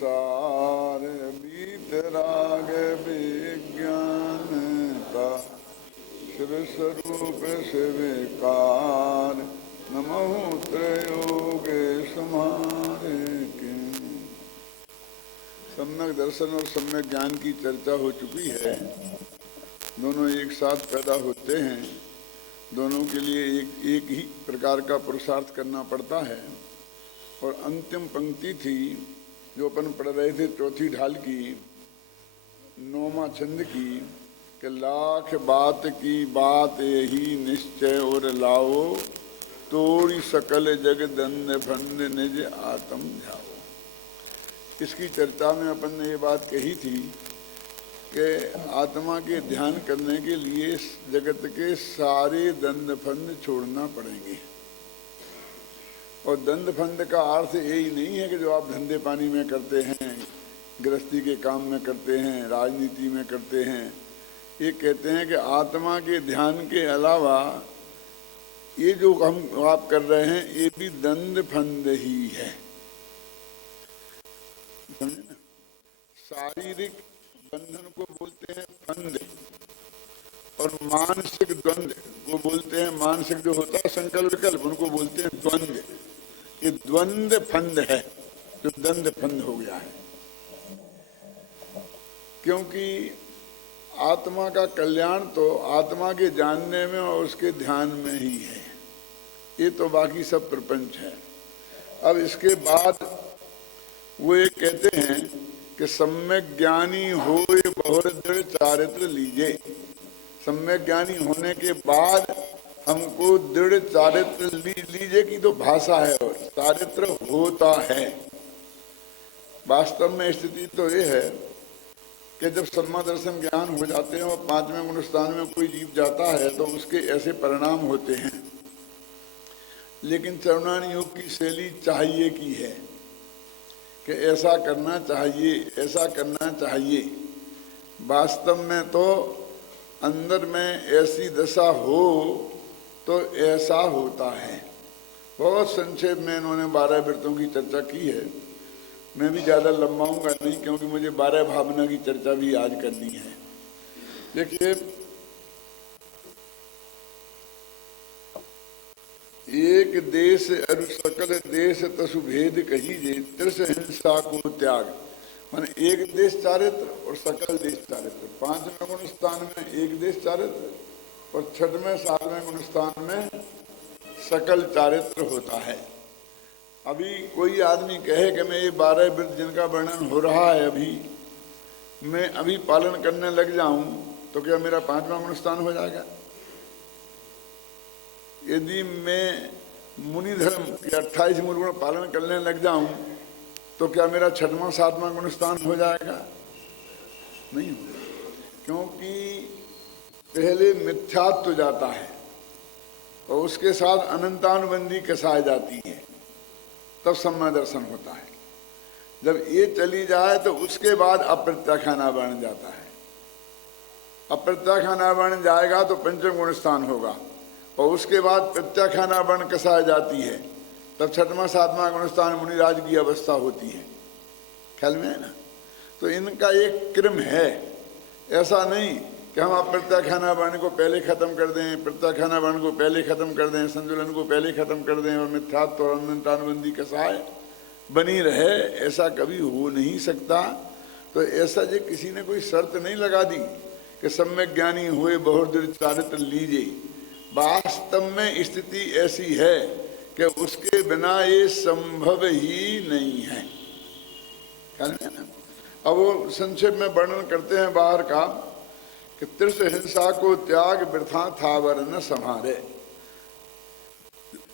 सार वीतराग विज्ञानता शिव स्वरूप शिविकार नमो त्रयोगे समारे के। सम्यक दर्शन और सम्यक ज्ञान की चर्चा हो चुकी है। दोनों एक साथ पैदा होते हैं, दोनों के लिए एक ही प्रकार का पुरुषार्थ करना पड़ता है। और अंतिम पंक्ति थी जो अपन पढ़ रहे थे चौथी ढाल की 9वां छंद की कि लाख बात की बात यही निश्चय और लाओ तोड़ी सकल जग दंड भंड निज आत्म ध्याओ। इसकी चर्चा में अपन ने ये बात कही थी कि आत्मा के ध्यान करने के लिए जगत के सारे दंड फंद छोड़ना पड़ेंगे। और दंड फंद का अर्थ यही नहीं है कि जो आप धंधे पानी में करते हैं, गृहस्थी के काम में करते हैं, राजनीति में करते हैं। ये कहते हैं कि आत्मा के ध्यान के अलावा ये जो हम आप कर रहे हैं ये भी दंड फंद ही है, समझे ना। शारीरिक बंधन को बोलते हैं फंद और मानसिक द्वंद्व को बोलते हैं, मानसिक जो होता है संकल्प विकल्प उनको बोलते हैं द्वंद्व। ये द्वंद्व फंद है जो दंड फंद हो गया है। क्योंकि आत्मा का कल्याण तो आत्मा के जानने में और उसके ध्यान में ही है, ये तो बाकी सब प्रपंच है। अब इसके बाद वो एक कहते हैं कि सम्यक ज्ञानी होए बहुर दृढ़ चारित्र लीजिए। सम्यक ज्ञानी होने के बाद हमको दृढ़ चारित्र लीजिए की तो भाषा है और चारित्र होता है। वास्तव में स्थिति तो ये है कि जब सम्मा दर्शन ज्ञान हो जाते हैं और 5वें गुण स्थान में कोई जीव जाता है तो उसके ऐसे परिणाम होते हैं। लेकिन चरणानी योग की शैली चाहिए की है कि ऐसा करना चाहिए, ऐसा करना चाहिए। वास्तव में तो अंदर में ऐसी दशा हो तो ऐसा होता है। बहुत संक्षेप में इन्होंने 12 वृत्तों की चर्चा की है। मैं भी ज़्यादा लंबाऊंगा नहीं क्योंकि मुझे 12 भावना की चर्चा भी आज करनी है। देखिए, एक देश अरु सकल देश तसु भेद कहीजे त्रिस हिंसा को त्याग। माने एक देश चारित्र और सकल देश चारित्र। 5वें गुण स्थान में एक देश चारित्र और 6वें 7वें गुण स्थान में सकल चारित्र होता है। अभी कोई आदमी कहे कि मैं ये 12 वृत्त जिनका वर्णन हो रहा है अभी मैं अभी पालन करने लग जाऊं तो क्या मेरा 5वां गुण स्थान हो जाएगा? यदि मैं मुनि धर्म के 28 मूल गुण पालन करने लग जाऊं तो क्या मेरा 6वां 7वां गुण स्थान हो जाएगा? नहीं होगा, क्योंकि पहले मिथ्यात्व जाता है और उसके साथ अनंतानुबंधी कसाई जाती है, तब सम्मा दर्शन होता है। जब ये चली जाए तो उसके बाद अप्रत्याख्यानावरण जाता है। अप्रत्याख्यानावरण जाएगा तो 5वें गुण स्थान होगा और उसके बाद प्रत्याख्यानावरण कसाई जाती है, तब 6वां 7वां गुण स्थान मुनिराज की अवस्था होती है। ख्याल में है ना। तो इनका एक क्रम है, ऐसा नहीं कि हम अप्रत्याख्यानावरण को पहले खत्म कर दें, प्रत्याख्यानावरण को पहले खत्म कर दें, संतुलन को पहले खत्म कर दें और मिथ्यात्व और अनंतानुबंधी कसाय बनी रहे। ऐसा कभी हो नहीं सकता। तो ऐसा जो किसी ने कोई शर्त नहीं लगा दी कि सम्यक ज्ञानी हुए बहुदृढ़ चारित्र लीजिए। वास्तव में स्थिति ऐसी है कि उसके बिना ये संभव ही नहीं है। ख्याल में ना। अब वो संक्षेप में वर्णन करते हैं बाहर का कि त्रिस हिंसा को त्याग वृथा थावर न संहारे।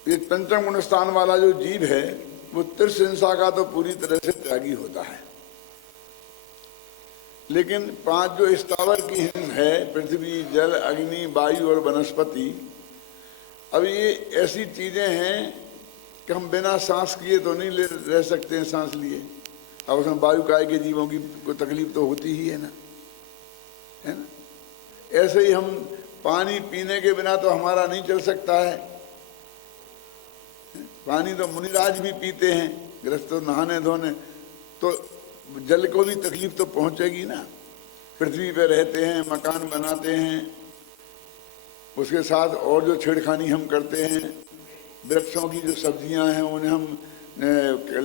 ये 5वें गुण स्थान वाला जो जीव है वो त्रिस हिंसा का तो पूरी तरह से त्यागी होता है। लेकिन 5 जो स्थावर की हिंसा है, पृथ्वी जल अग्नि वायु और वनस्पति, अब ये ऐसी चीजें हैं कि हम बिना सांस किए तो नहीं रह सकते हैं सांस लिए। अब उसमें वायु काय के जीवों की कोई तकलीफ तो होती ही है ना, है ना। ऐसे ही हम पानी पीने के बिना तो हमारा नहीं चल सकता है। पानी तो मुनिराज भी पीते हैं, गृहस्थ तो नहाने धोने। तो जल को भी तकलीफ तो पहुंचेगी ना। पृथ्वी पे रहते हैं, मकान बनाते हैं, उसके साथ और जो छेड़खानी हम करते हैं, वृक्षों की जो सब्जियां हैं उन्हें हम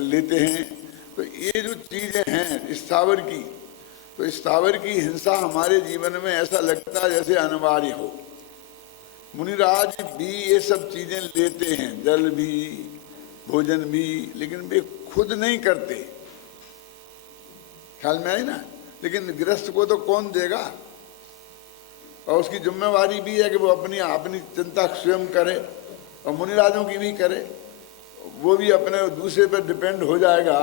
लेते हैं, तो ये जो चीजें हैं स्थावर की, तो स्थावर की हिंसा हमारे जीवन में ऐसा लगता है जैसे अनिवार्य हो। मुनिराज भी ये सब चीजें लेते हैं, जल भी, भोजन भी, लेकिन वे खुद नहीं करते, ख्याल में आई ना। लेकिन गृहस्थ को तो कौन देगा, और उसकी जिम्मेवारी भी है कि वो अपनी अपनी चिंता स्वयं करे, और मुनिराजों की भी करे। वो भी अपने दूसरे पर डिपेंड हो जाएगा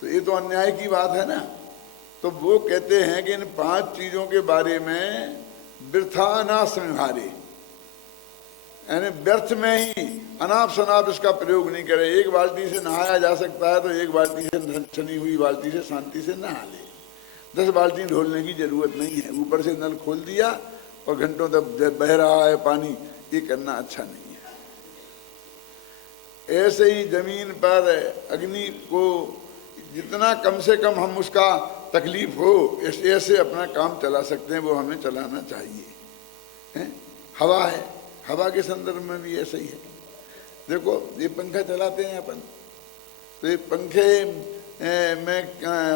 तो ये तो अन्याय की बात है ना। तो वो कहते हैं कि इन 5 चीजों के बारे में वृथा ना संहारे, यानी व्यर्थ में ही अनाप शनाप इसका प्रयोग नहीं करे। एक बाल्टी से नहाया जा सकता है तो एक बाल्टी से छनी हुई बाल्टी से शांति से नहा ले, 10 बाल्टी ढोलने की जरूरत नहीं है। ऊपर से नल खोल दिया और घंटों तक बह रहा है पानी, ये करना अच्छा नहीं है। ऐसे ही जमीन पर अग्नि को जितना कम से कम हम उसका तकलीफ हो ऐसे अपना काम चला सकते हैं, वो हमें चलाना चाहिए। हवा है, हवा के संदर्भ में भी ऐसा ही है। देखो ये पंखा चलाते हैं अपन, तो ये पंखे में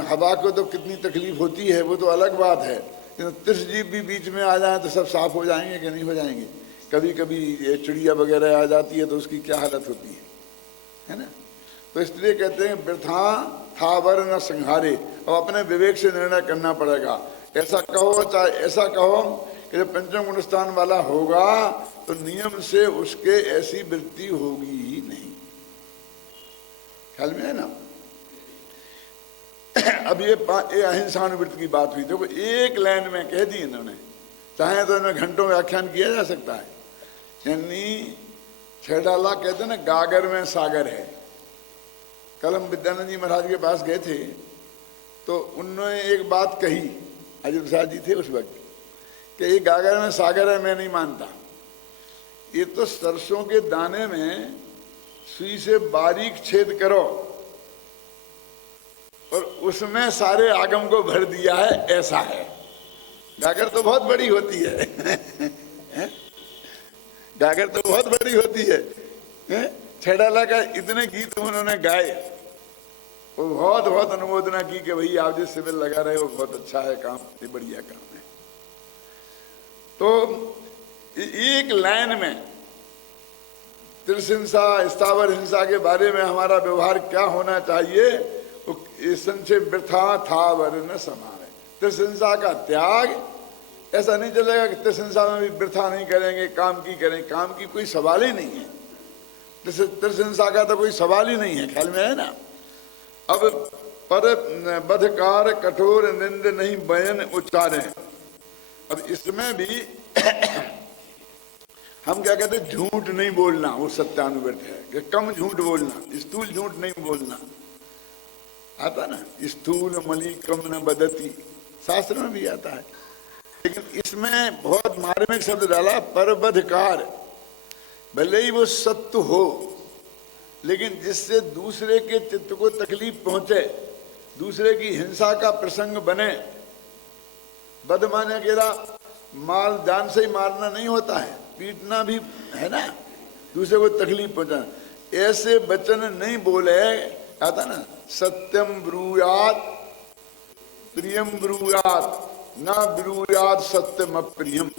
हवा को तो कितनी तकलीफ होती है वो तो अलग बात है, लेकिन 30 जीव भी बीच में आ जाए तो सब साफ हो जाएंगे कि नहीं हो जाएंगे। कभी कभी ये चिड़िया वगैरह आ जाती है तो उसकी क्या हालत होती है ना। तो इसलिए कहते हैं वृथा थावर न संहारे, अब अपने विवेक से निर्णय करना पड़ेगा। ऐसा कहो चाहे ऐसा कहो कि जब पंचम गुण स्थान वाला होगा तो नियम से उसके ऐसी वृत्ति होगी ही नहीं, ख्याल में है ना। अब ये अहिंसानुवृत्ति की बात हुई, देखो एक लाइन में कह दी इन्होंने, चाहे तो इन्हें घंटों व्याख्यान किया जा सकता है। यानी छेड़ाला कहते हैं ना, गागर में सागर है। कल हम विद्यानंद जी महाराज के पास गए थे तो उन्होंने एक बात कही, अजय प्रसाद जी थे उस वक्त, कि ये गागर में सागर है, मैं नहीं मानता। ये तो सरसों के दाने में सुई से बारीक छेद करो और उसमें सारे आगम को भर दिया है, ऐसा है। गागर तो बहुत बड़ी होती है गागर तो बहुत बड़ी होती है। छेड़ाला का इतने गीत उन्होंने गाए, वो बहुत बहुत अनुमोदना की कि भाई आप जो सिविल लगा रहे हो बहुत अच्छा है काम, ये बढ़िया काम है। तो एक लाइन में त्रिहिंसा स्थावर हिंसा के बारे में हमारा व्यवहार क्या होना चाहिए, संचय वृथा थावर न समारे। त्रिहिंसा का त्याग, ऐसा नहीं चलेगा कि त्रिहिंसा में भी वृथा नहीं करेंगे, काम की करें, काम की कोई सवाल ही नहीं है। त्रिहिंसा का तो कोई सवाल ही नहीं है, ख्याल में है ना। अब पर बधकार कठोर निंद नहीं बयन उच्चारे। अब इसमें भी हम क्या कहते हैं, झूठ नहीं बोलना, वो सत्यानुव्रत है कि कम झूठ बोलना, स्थूल झूठ नहीं बोलना। आता ना, स्थूल मलि कम न बदती, शास्त्र में भी आता है। लेकिन इसमें बहुत मार्मिक शब्द डाला, परबधकार। भले ही वो सत्य हो, लेकिन जिससे दूसरे के चित्त को तकलीफ पहुंचे, दूसरे की हिंसा का प्रसंग बने। बध माने केरा माल जान से ही मारना नहीं होता है, पीटना भी है ना, दूसरे को तकलीफ पहुंचाना। ऐसे वचन नहीं बोले, आता ना, सत्यम ब्रूयात प्रियम ब्रूयात ना ब्रूयात सत्यम अप्रियम।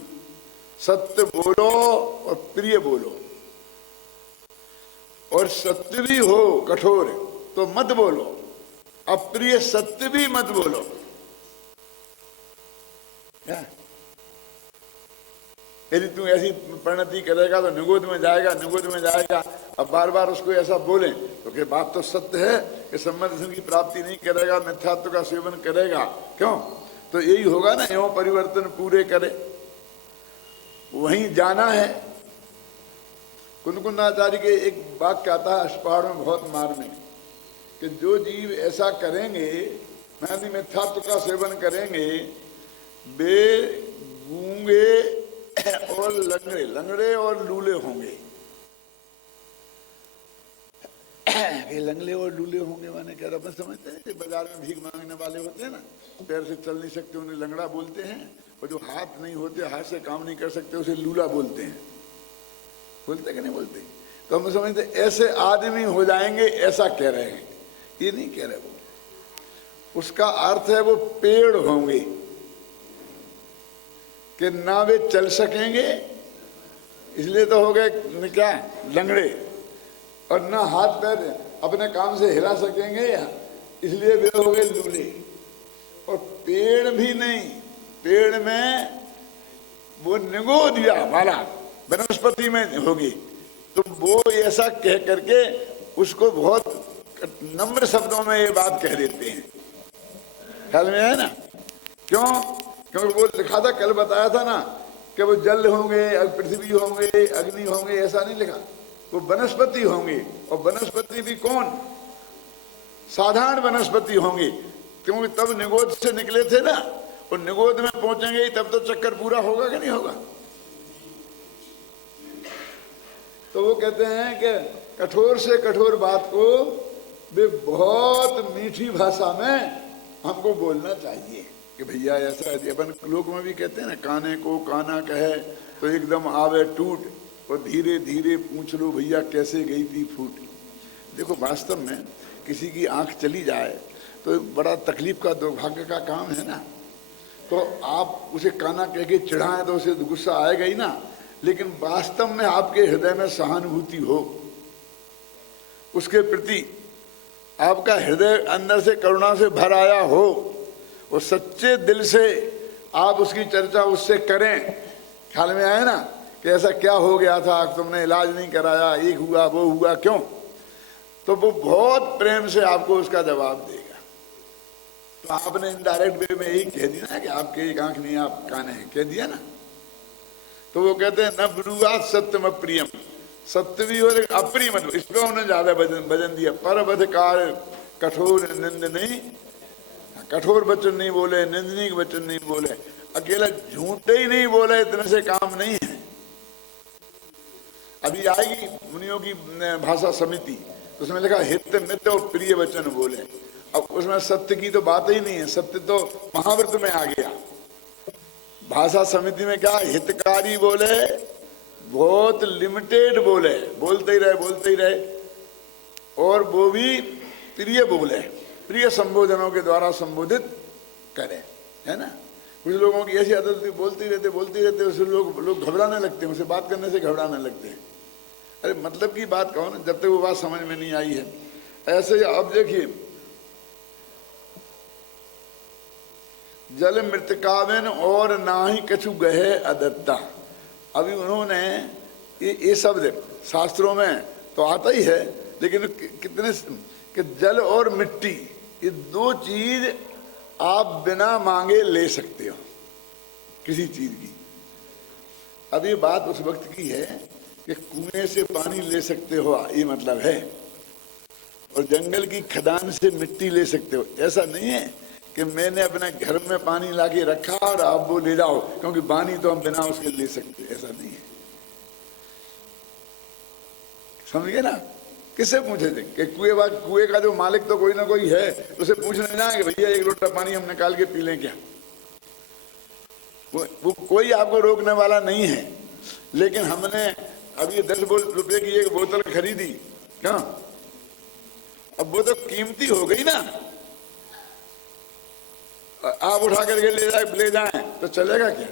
सत्य बोलो और प्रिय बोलो, और सत्य भी हो कठोर तो मत बोलो, अप्रिय सत्य भी मत बोलो। यदि तू ऐसी परिणति करेगा तो निगोद में जाएगा, निगोद में जाएगा। अब बार बार उसको ऐसा बोले तो कि बात तो सत्य है कि सम्मति की प्राप्ति नहीं करेगा, मिथ्यात्व का सेवन करेगा, क्यों? तो यही होगा ना, एवं परिवर्तन पूरे करे, वहीं जाना है। कुंदकुंदाचार्य के एक वाक्य आता है अष्टपहर में बहुत मार्मिक, कि जो जीव ऐसा करेंगे, मैं मिथ्यात्व का सेवन करेंगे, वे गूंगे और लंगड़े और लूले होंगे। कि लंगड़े और लूले होंगे, मैंने कह रहा, अपन समझते हैं कि बाजार में भीख मांगने वाले होते हैं ना, पैर से चल नहीं सकते, उन्हें लंगड़ा बोलते हैं, और जो हाथ नहीं होते, हाथ से काम नहीं कर सकते, उसे लूला बोलते हैं। बोलते कि नहीं बोलते? तो हम समझते ऐसे आदमी हो जाएंगे, ऐसा कह रहे हैं। ये नहीं कह रहे वो, उसका अर्थ है वो पेड़ होंगे कि ना वे चल सकेंगे, इसलिए तो हो गए क्या लंगड़े, और ना हाथ पैर अपने काम से हिला सकेंगे, इसलिए वे हो गए लूले। और पेड़ भी नहीं, पेड़ में वो निगोदिया वाला वनस्पति में होगी, तो वो ऐसा कह करके उसको बहुत नम्र शब्दों में ये बात कह देते हैं। ख्याल में है ना? क्यों? क्योंकि वो लिखा था, कल बताया था ना कि वो जल होंगे, पृथ्वी होंगे, अग्नि होंगे, ऐसा नहीं लिखा, वो वनस्पति होंगे। और वनस्पति भी कौन? साधारण वनस्पति होंगे, क्योंकि तब निगोद से निकले थे ना, और निगोद में पहुंचेंगे तब तो चक्कर पूरा होगा कि नहीं होगा। तो वो कहते हैं कि कठोर से कठोर बात को वे बहुत मीठी भाषा में हमको बोलना चाहिए कि भैया ऐसा है। अपन लोग में भी कहते हैं ना, काने को काना कहे तो एकदम आवे टूट, और धीरे धीरे पूछ लो भैया कैसे गई थी फूट। देखो वास्तव में किसी की आंख चली जाए तो बड़ा तकलीफ का, दुर्भाग्य का काम है ना। तो आप उसे काना कह के चिढ़ाएं तो उसे गुस्सा आएगा ही ना, लेकिन वास्तव में आपके हृदय में सहानुभूति हो, उसके प्रति आपका हृदय अंदर से करुणा से भर आया हो, और सच्चे दिल से आप उसकी चर्चा उससे करें। ख्याल में आए ना कि ऐसा क्या हो गया था, तुमने इलाज नहीं कराया, एक हुआ वो हुआ, क्यों? तो वो बहुत प्रेम से आपको उसका जवाब देगा। तो आपने इनडायरेक्ट वे में यही कह दिया ना कि आपके एक आंख नहीं, आप काने हैं, कह दिया ना। तो वो कहते हैं न ब्रुवात सत्यम अप्रियम, सत्य भी और अप्रिय मतलब, इस पर उन्होंने ज्यादा वजन दिया। पर बधकार कठोर निंद नहीं, कठोर वचन नहीं बोले, निंदनीय वचन नहीं बोले, अकेला झूठे ही नहीं बोले, इतने से काम नहीं है। अभी आएगी मुनियों की भाषा समिति, तो उसमें लिखा हित मित और प्रिय वचन बोले। अब उसमें सत्य की तो बात ही नहीं है, सत्य तो महाव्रत में आ गया। भाषा समिति में क्या हितकारी बोले, बहुत लिमिटेड बोले, बोलते ही रहे, और वो भी प्रिय बोले, प्रिय संबोधनों के द्वारा संबोधित करें, है ना। कुछ लोगों की ऐसी आदत थी, बोलते रहते उसे लोग घबराने लगते हैं, उसे बात करने से घबराने लगते हैं। अरे मतलब की बात कहो ना, जब तक वो बात समझ में नहीं आई है। ऐसे अब देखिए, जल मृतकावेन और ना ही कछु गहे अदत्ता। अभी उन्होंने ये शब्द शास्त्रों में तो आता ही है, लेकिन कितने कि जल और मिट्टी, ये दो चीज आप बिना मांगे ले सकते हो किसी चीज की। अब ये बात उस वक्त की है कि कुएं से पानी ले सकते हो, ये मतलब है, और जंगल की खदान से मिट्टी ले सकते हो। ऐसा नहीं है कि मैंने अपने घर में पानी लाके रखा और आप वो ले जाओ, क्योंकि पानी तो हम बिना उसके ले सकते, ऐसा नहीं है। समझ गए ना? किससे पूछे थे कि कुएं का जो मालिक तो कोई ना कोई है, उसे पूछने जाएंगे भैया एक लोटा पानी हम निकाल के पी लें क्या? वो कोई आपको रोकने वाला नहीं है। लेकिन हमने अब ये 10 रुपए की एक बोतल खरीदी, क्या अब वो तो कीमती हो गई ना, आप उठा करके ले जाएं तो चलेगा क्या?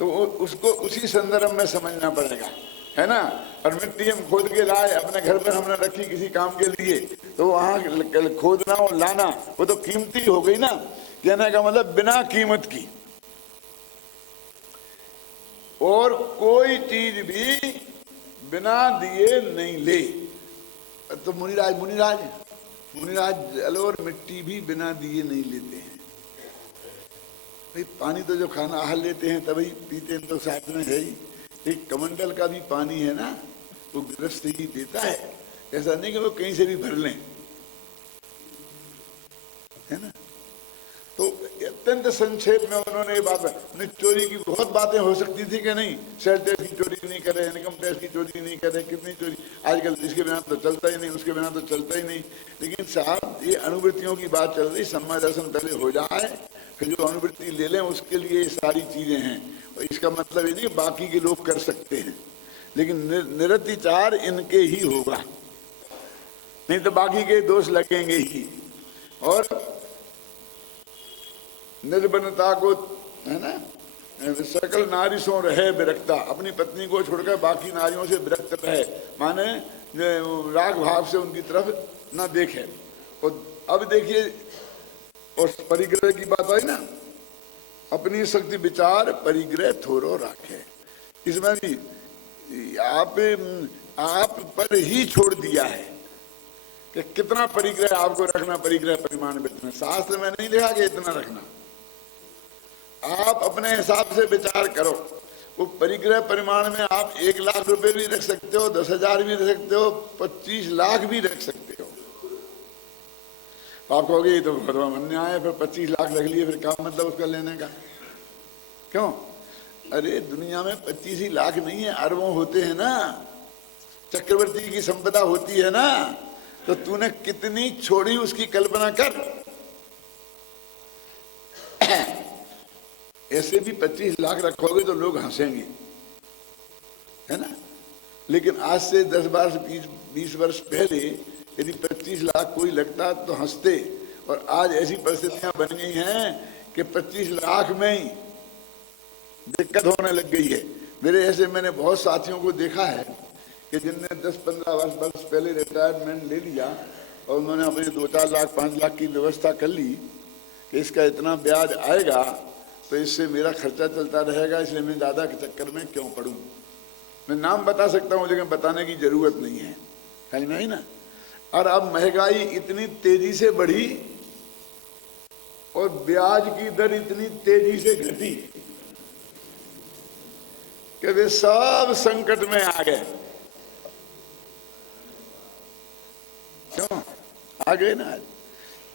तो उसको उसी संदर्भ में समझना पड़ेगा, है ना। और मिट्टी हम खोद के लाए, अपने घर पर हमने रखी किसी काम के लिए, तो वहां खोदना और लाना वो तो कीमती हो गई ना। कहने का मतलब बिना कीमत की। और कोई चीज भी बिना दिए नहीं ले। तो मुनिराज जल और मिट्टी भी बिना दिए नहीं लेते हैं भाई। पानी तो जो खाना आहार लेते हैं तभी पीते हैं, तो साथ में है ही। एक कमंडल का भी पानी है ना, वो गृहस्थ ही देता है, ऐसा नहीं कि वो कहीं से भी भर लें, है ना। तो अत्यंत संक्षेप में उन्होंने बात, चोरी की बहुत बातें हो सकती थी कि नहीं, सेल टैक्स की चोरी नहीं करे, इनकम टैक्स की चोरी नहीं करे, कितनी चोरी आजकल, इसके बिना तो चलता ही नहीं, उसके बिना तो चलता ही नहीं। लेकिन साहब ये अनुवृत्तियों की बात चल रही, सम्मान दर्शन पहले हो जाए, फिर जो अनुवृत्ति ले लें उसके लिए ये सारी चीजें हैं। और इसका मतलब ये नहीं बाकी के लोग कर सकते हैं, लेकिन निरतिचार इनके ही होगा, नहीं तो बाकी के दोष लगेंगे ही। और निर्बनता को, है ना, सकल नारी सो रहे विरक्ता, अपनी पत्नी को छोड़कर बाकी नारियों से विरक्त रहे, माने राग भाव से उनकी तरफ न देखे। और अब देखिए, और परिग्रह की बात आई ना, अपनी शक्ति विचार परिग्रह थोरो राखे, इसमें भी आप पर ही छोड़ दिया है कि कितना परिग्रह आपको रखना, परिग्रह परिमाण में शास्त्र में नहीं लिखा कि इतना रखना, आप अपने हिसाब से विचार करो। वो परिग्रह परिमाण में आप 1 लाख रुपए भी रख सकते हो, 10,000 भी रख सकते हो, 25 लाख भी रख सकते हो। आप कहोगे ये तो अन्याय है, फिर 25 लाख रख लिए, फिर क्या मतलब उसका लेने का, क्यों? अरे दुनिया में 25 ही लाख नहीं है, अरबों होते हैं ना, चक्रवर्ती की संपदा होती है ना, तो तूने कितनी छोड़ी उसकी कल्पना कर। ऐसे भी 25 लाख रखोगे तो लोग हंसेंगे, है ना, लेकिन आज से 10 वर्ष 20 वर्ष पहले यदि 25 लाख कोई लगता तो हंसते। और आज ऐसी परिस्थितियां बन गई हैं कि 25 लाख में ही दिक्कत होने लग गई है। मेरे ऐसे मैंने बहुत साथियों को देखा है कि जिनने 10-15 वर्ष पहले रिटायरमेंट ले लिया और उन्होंने अपने 2-4 लाख 5 लाख की व्यवस्था कर ली कि इसका इतना ब्याज आएगा तो इससे मेरा खर्चा चलता रहेगा, इसलिए मैं ज्यादा के चक्कर में क्यों पड़ूं। मैं नाम बता सकता हूं लेकिन बताने की जरूरत नहीं है, समझ में आई ना। और अब महंगाई इतनी तेजी से बढ़ी और ब्याज की दर इतनी तेजी से घटी कि वे सब संकट में आ गए। क्यों आ गए ना?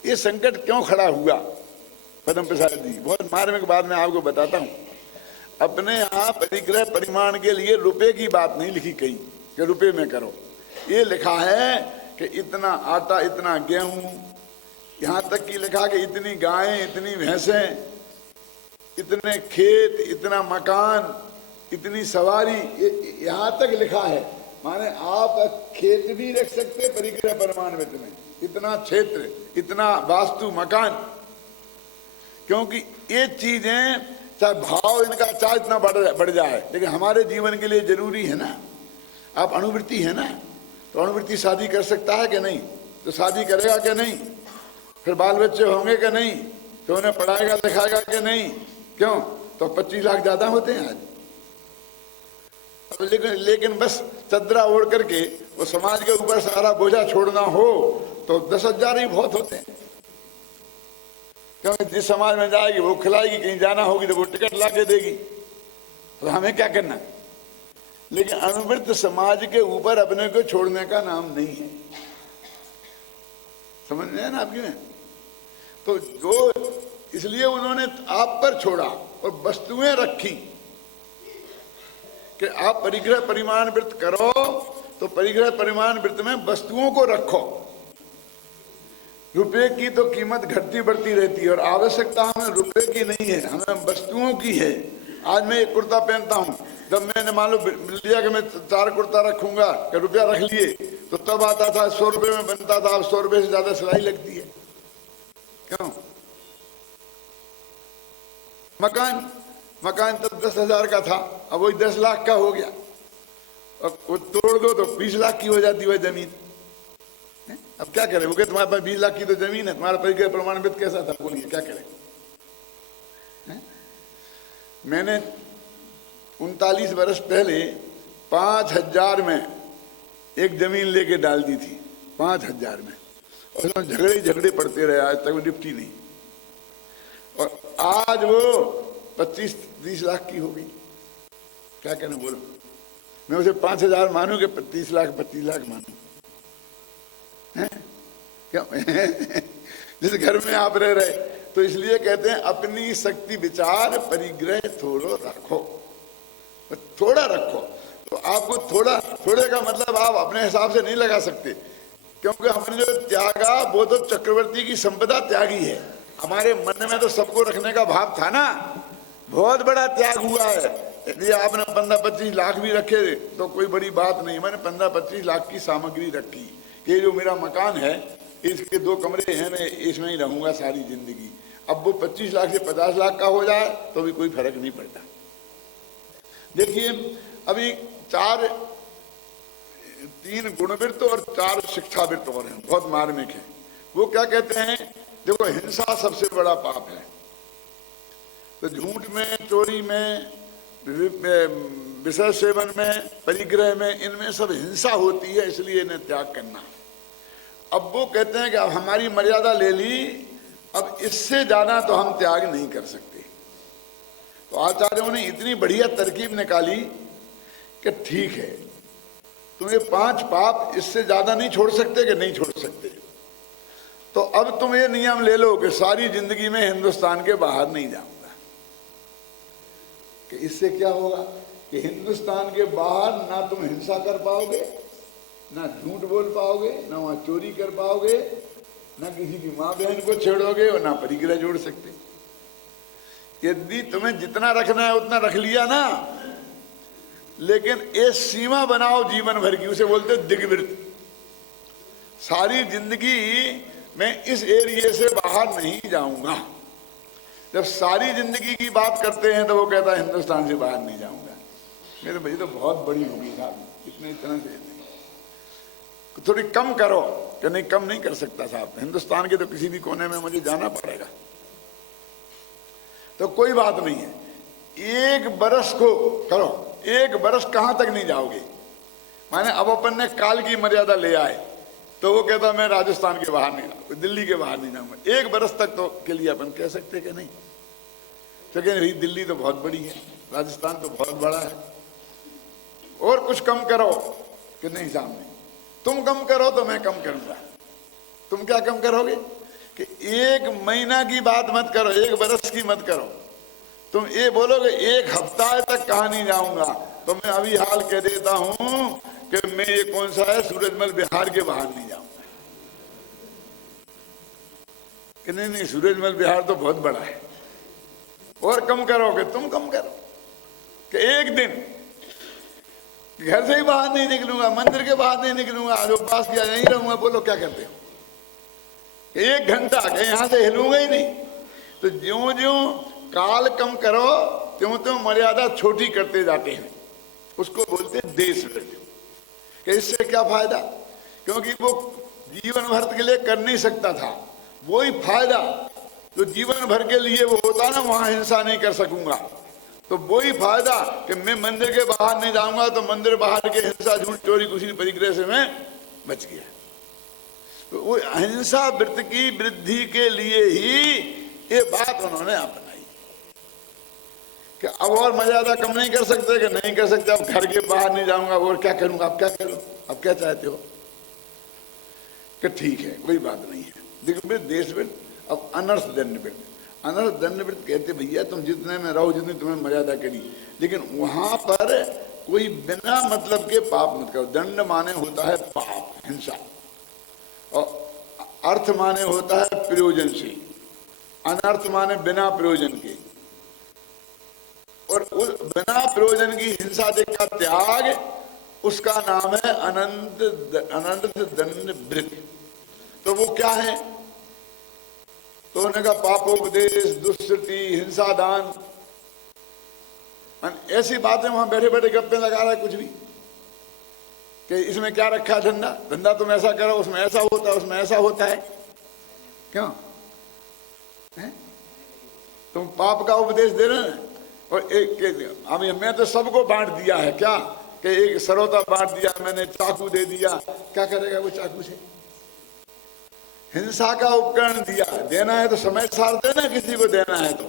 ये संकट क्यों खड़ा हुआ पद्म प्रसाद जी, बहुत मार्मिक बात मैं आपको बताता हूं। अपने यहाँ परिग्रह परिमाण के लिए रुपए की बात नहीं लिखी कहीं कि रुपए में करो, ये लिखा है कि इतना आटा, इतना गेहूं, यहाँ तक कि लिखा कि इतनी गायें, इतनी भैंसें, इतने खेत, इतना मकान, इतनी सवारी, यहाँ तक लिखा है। माने आप खेत भी रख सकते परिग्रह परिमाण में, इतना क्षेत्र, इतना वास्तु मकान, क्योंकि ये चीजें चाहे भाव इनका चाहे इतना बढ़ जाए, लेकिन हमारे जीवन के लिए जरूरी है ना। आप अनुवृत्ति है ना, तो अनुवृत्ति शादी कर सकता है कि नहीं, तो शादी करेगा कि नहीं, फिर बाल बच्चे होंगे कि नहीं, तो उन्हें पढ़ाएगा लिखाएगा कि नहीं, क्यों? तो 25 लाख ज्यादा होते हैं आज। लेकिन बस चदरा ओढ़ करके वो समाज के ऊपर सारा बोझा छोड़ना हो तो 10,000 ही बहुत होते हैं, क्योंकि जिस समाज में जाएगी वो खिलाएगी, कहीं जाना होगी तो वो टिकट ला के देगी, तो हमें क्या करना। लेकिन अनुवृत्त समाज के ऊपर अपने को छोड़ने का नाम नहीं है, समझ में है ना आपकी में। तो जो इसलिए उन्होंने आप पर छोड़ा और वस्तुएं रखी कि आप परिग्रह परिमाण वृत्त करो, तो परिग्रह परिमाण वृत्त में वस्तुओं को रखो। रुपए की तो कीमत घटती बढ़ती रहती है और आवश्यकता हमें रुपए की नहीं है, हमें वस्तुओं की है। आज मैं एक कुर्ता पहनता हूं, जब मैंने मान लो लिया कि मैं 4 कुर्ता रखूंगा, कि रुपया रख लिए, तो तब आता था 100 रुपए में बनता था, अब 100 रुपए से ज्यादा सिलाई लगती है, क्यों? मकान तब 10,000 का था, अब वही 10 लाख का हो गया। अब वो तोड़ दो तो 20 लाख की हो जाती है जमीन। अब क्या करें? वो कहते तुम्हारे पास 20 लाख की तो जमीन है, तुम्हारा परिग्रह प्रमाण वित्त कैसा था, बोलिए क्या करें? मैंने 39 वर्ष पहले 5,000 में एक जमीन लेके डाल दी थी, 5,000 में, और उसमें झगड़े पड़ते रहे, आज तक वो निपटी नहीं। और आज वो 25-30 लाख की हो गई। क्या करें बोलो? मैं उसे 5,000 मानू कि 30 लाख 25 लाख मानू? क्यों? जिस घर में आप रह रहे तो इसलिए कहते हैं अपनी शक्ति विचार परिग्रह थोड़ो रखो, थोड़ा रखो। तो आपको थोड़ा, थोड़े का मतलब आप अपने हिसाब से नहीं लगा सकते, क्योंकि हमने जो त्यागा वो तो चक्रवर्ती की संपदा त्यागी है। हमारे मन में तो सबको रखने का भाव था ना, बहुत बड़ा त्याग हुआ है। यदि आपने 15-25 लाख भी रखे तो कोई बड़ी बात नहीं। मैंने 15-25 लाख की सामग्री रखी कि जो मेरा मकान है इसके 2 कमरे हैं, मैं इसमें ही रहूंगा सारी जिंदगी। अब वो 25 लाख से 50 लाख का हो जाए तो भी कोई फर्क नहीं पड़ता। देखिए अभी 3 गुणवृत्त और 4 शिक्षावृत्त और हैं, बहुत मार्मिक है। वो क्या कहते हैं, देखो हिंसा सबसे बड़ा पाप है। तो झूठ में, चोरी में, विषय सेवन में, परिग्रह में, इनमें सब हिंसा होती है, इसलिए इन्हें त्याग करना। अब वो कहते हैं कि अब हमारी मर्यादा ले ली, अब इससे ज्यादा तो हम त्याग नहीं कर सकते। तो आचार्यों ने इतनी बढ़िया तरकीब निकाली कि ठीक है तुम ये 5 पाप इससे ज्यादा नहीं छोड़ सकते कि नहीं छोड़ सकते, तो अब तुम ये नियम ले लो कि सारी जिंदगी में हिंदुस्तान के बाहर नहीं जाऊंगा। कि इससे क्या होगा कि हिंदुस्तान के बाहर ना तुम हिंसा कर पाओगे, ना झूठ बोल पाओगे, ना वहां चोरी कर पाओगे, ना किसी की माँ बहन को छेड़ोगे और ना परिग्रह जोड़ सकते। यदि तुम्हें जितना रखना है उतना रख लिया ना, लेकिन एक सीमा बनाओ जीवन भर की, उसे बोलते दिग्वृत्त। सारी जिंदगी मैं इस एरिया से बाहर नहीं जाऊंगा। जब सारी जिंदगी की बात करते हैं तो वो कहता है हिंदुस्तान से बाहर नहीं जाऊंगा। मेरे भाई तो बहुत बड़ी होगी साहब, इतना से थोड़ी कम करो। कि नहीं कम नहीं कर सकता साहब, हिंदुस्तान के तो किसी भी कोने में मुझे जाना पड़ेगा। तो कोई बात नहीं है, 1 बरस को करो। 1 बरस कहां तक नहीं जाओगे। माने अब अपन ने काल की मर्यादा ले आए तो वो कहता मैं राजस्थान के बाहर नहीं जाऊंगा, दिल्ली के बाहर नहीं जाऊंगा। 1 बरस तक तो के लिए अपन कह सकते कि नहीं, क्योंकि नहीं दिल्ली तो बहुत बड़ी है, राजस्थान तो बहुत बड़ा है। और कुछ कम करो कि नहीं सामने, तुम कम करो तो मैं कम करूंगा। तुम क्या कम करोगे कि 1 महीना की बात मत करो, 1 बरस की मत करो। तुम ये बोलोगे 1 हफ्ता तक कहाँ नहीं जाऊंगा, तो मैं अभी हाल कह देता हूं कि मैं ये कौन सा है, सूरजमल बिहार के बाहर नहीं जाऊंगा। कि नहीं सूरजमल बिहार तो बहुत बड़ा है। और कम करोगे, तुम कम करो कि 1 दिन घर से ही बाहर नहीं निकलूंगा, मंदिर के बाहर नहीं निकलूंगा, जो पास किया नहीं रहूंगा। बोलो क्या करते हो, 1 घंटा के यहां से हिलूंगा ही नहीं। तो ज्यों ज्यों काल कम करो त्यों त्यों मर्यादा छोटी करते जाते हैं। उसको बोलते हैं देशवृत्त। कि इससे क्या फायदा, क्योंकि वो जीवन भर के लिए कर नहीं सकता था। वही फायदा जो जीवन भर के लिए वो होता ना, वहां हिंसा नहीं कर सकूंगा। तो वही फायदा कि मैं मंदिर के बाहर नहीं जाऊंगा, तो मंदिर बाहर के हिंसा, झूठ, चोरी, कुछ परिग्रह से मैं बच गया। तो वो अहिंसा वृत्त की वृद्धि के लिए ही ये बात उन्होंने अपनाई कि अब और मर्यादा कम नहीं कर सकते कि नहीं कर सकते। अब घर के बाहर नहीं जाऊंगा, और क्या करूंगा, अब क्या करूं, अब क्या चाहते हो कि ठीक है कोई बात नहीं है। देखो देशवृत्त। अब अनर्थ दंडवृत्त। अनर्थ दंडवृत्त कहते भैया तुम जितने में रहो, जितनी तुम्हें मर्यादा करी, लेकिन वहां पर कोई बिना मतलब के पाप मत करो। दंड माने होता है पाप, हिंसा, और अर्थ माने होता है प्रयोजन से, अनर्थ माने बिना प्रयोजन के। और उस बिना प्रयोजन की हिंसा का त्याग, उसका नाम है अनंत दंड वृत्त। तो वो क्या है, तो उन्होंने कहा पापोपदेश, दुष्कृति, हिंसा दान, ऐसी बातें वहां बैठे बैठे गप्पे लगा रहा है कुछ भी कि इसमें क्या रखा है धंधा, धंधा तुम ऐसा करो, उसमें ऐसा होता है, उसमें ऐसा होता है। क्यों है? तुम पाप का उपदेश दे रहे हैं। और एक अभी मैं तो सबको बांट दिया है क्या, कि एक सरोता बांट दिया मैंने, चाकू दे दिया, क्या करेगा वो चाकू से? हिंसा का उपकरण दिया, देना है तो समय सार देना, किसी को देना है तो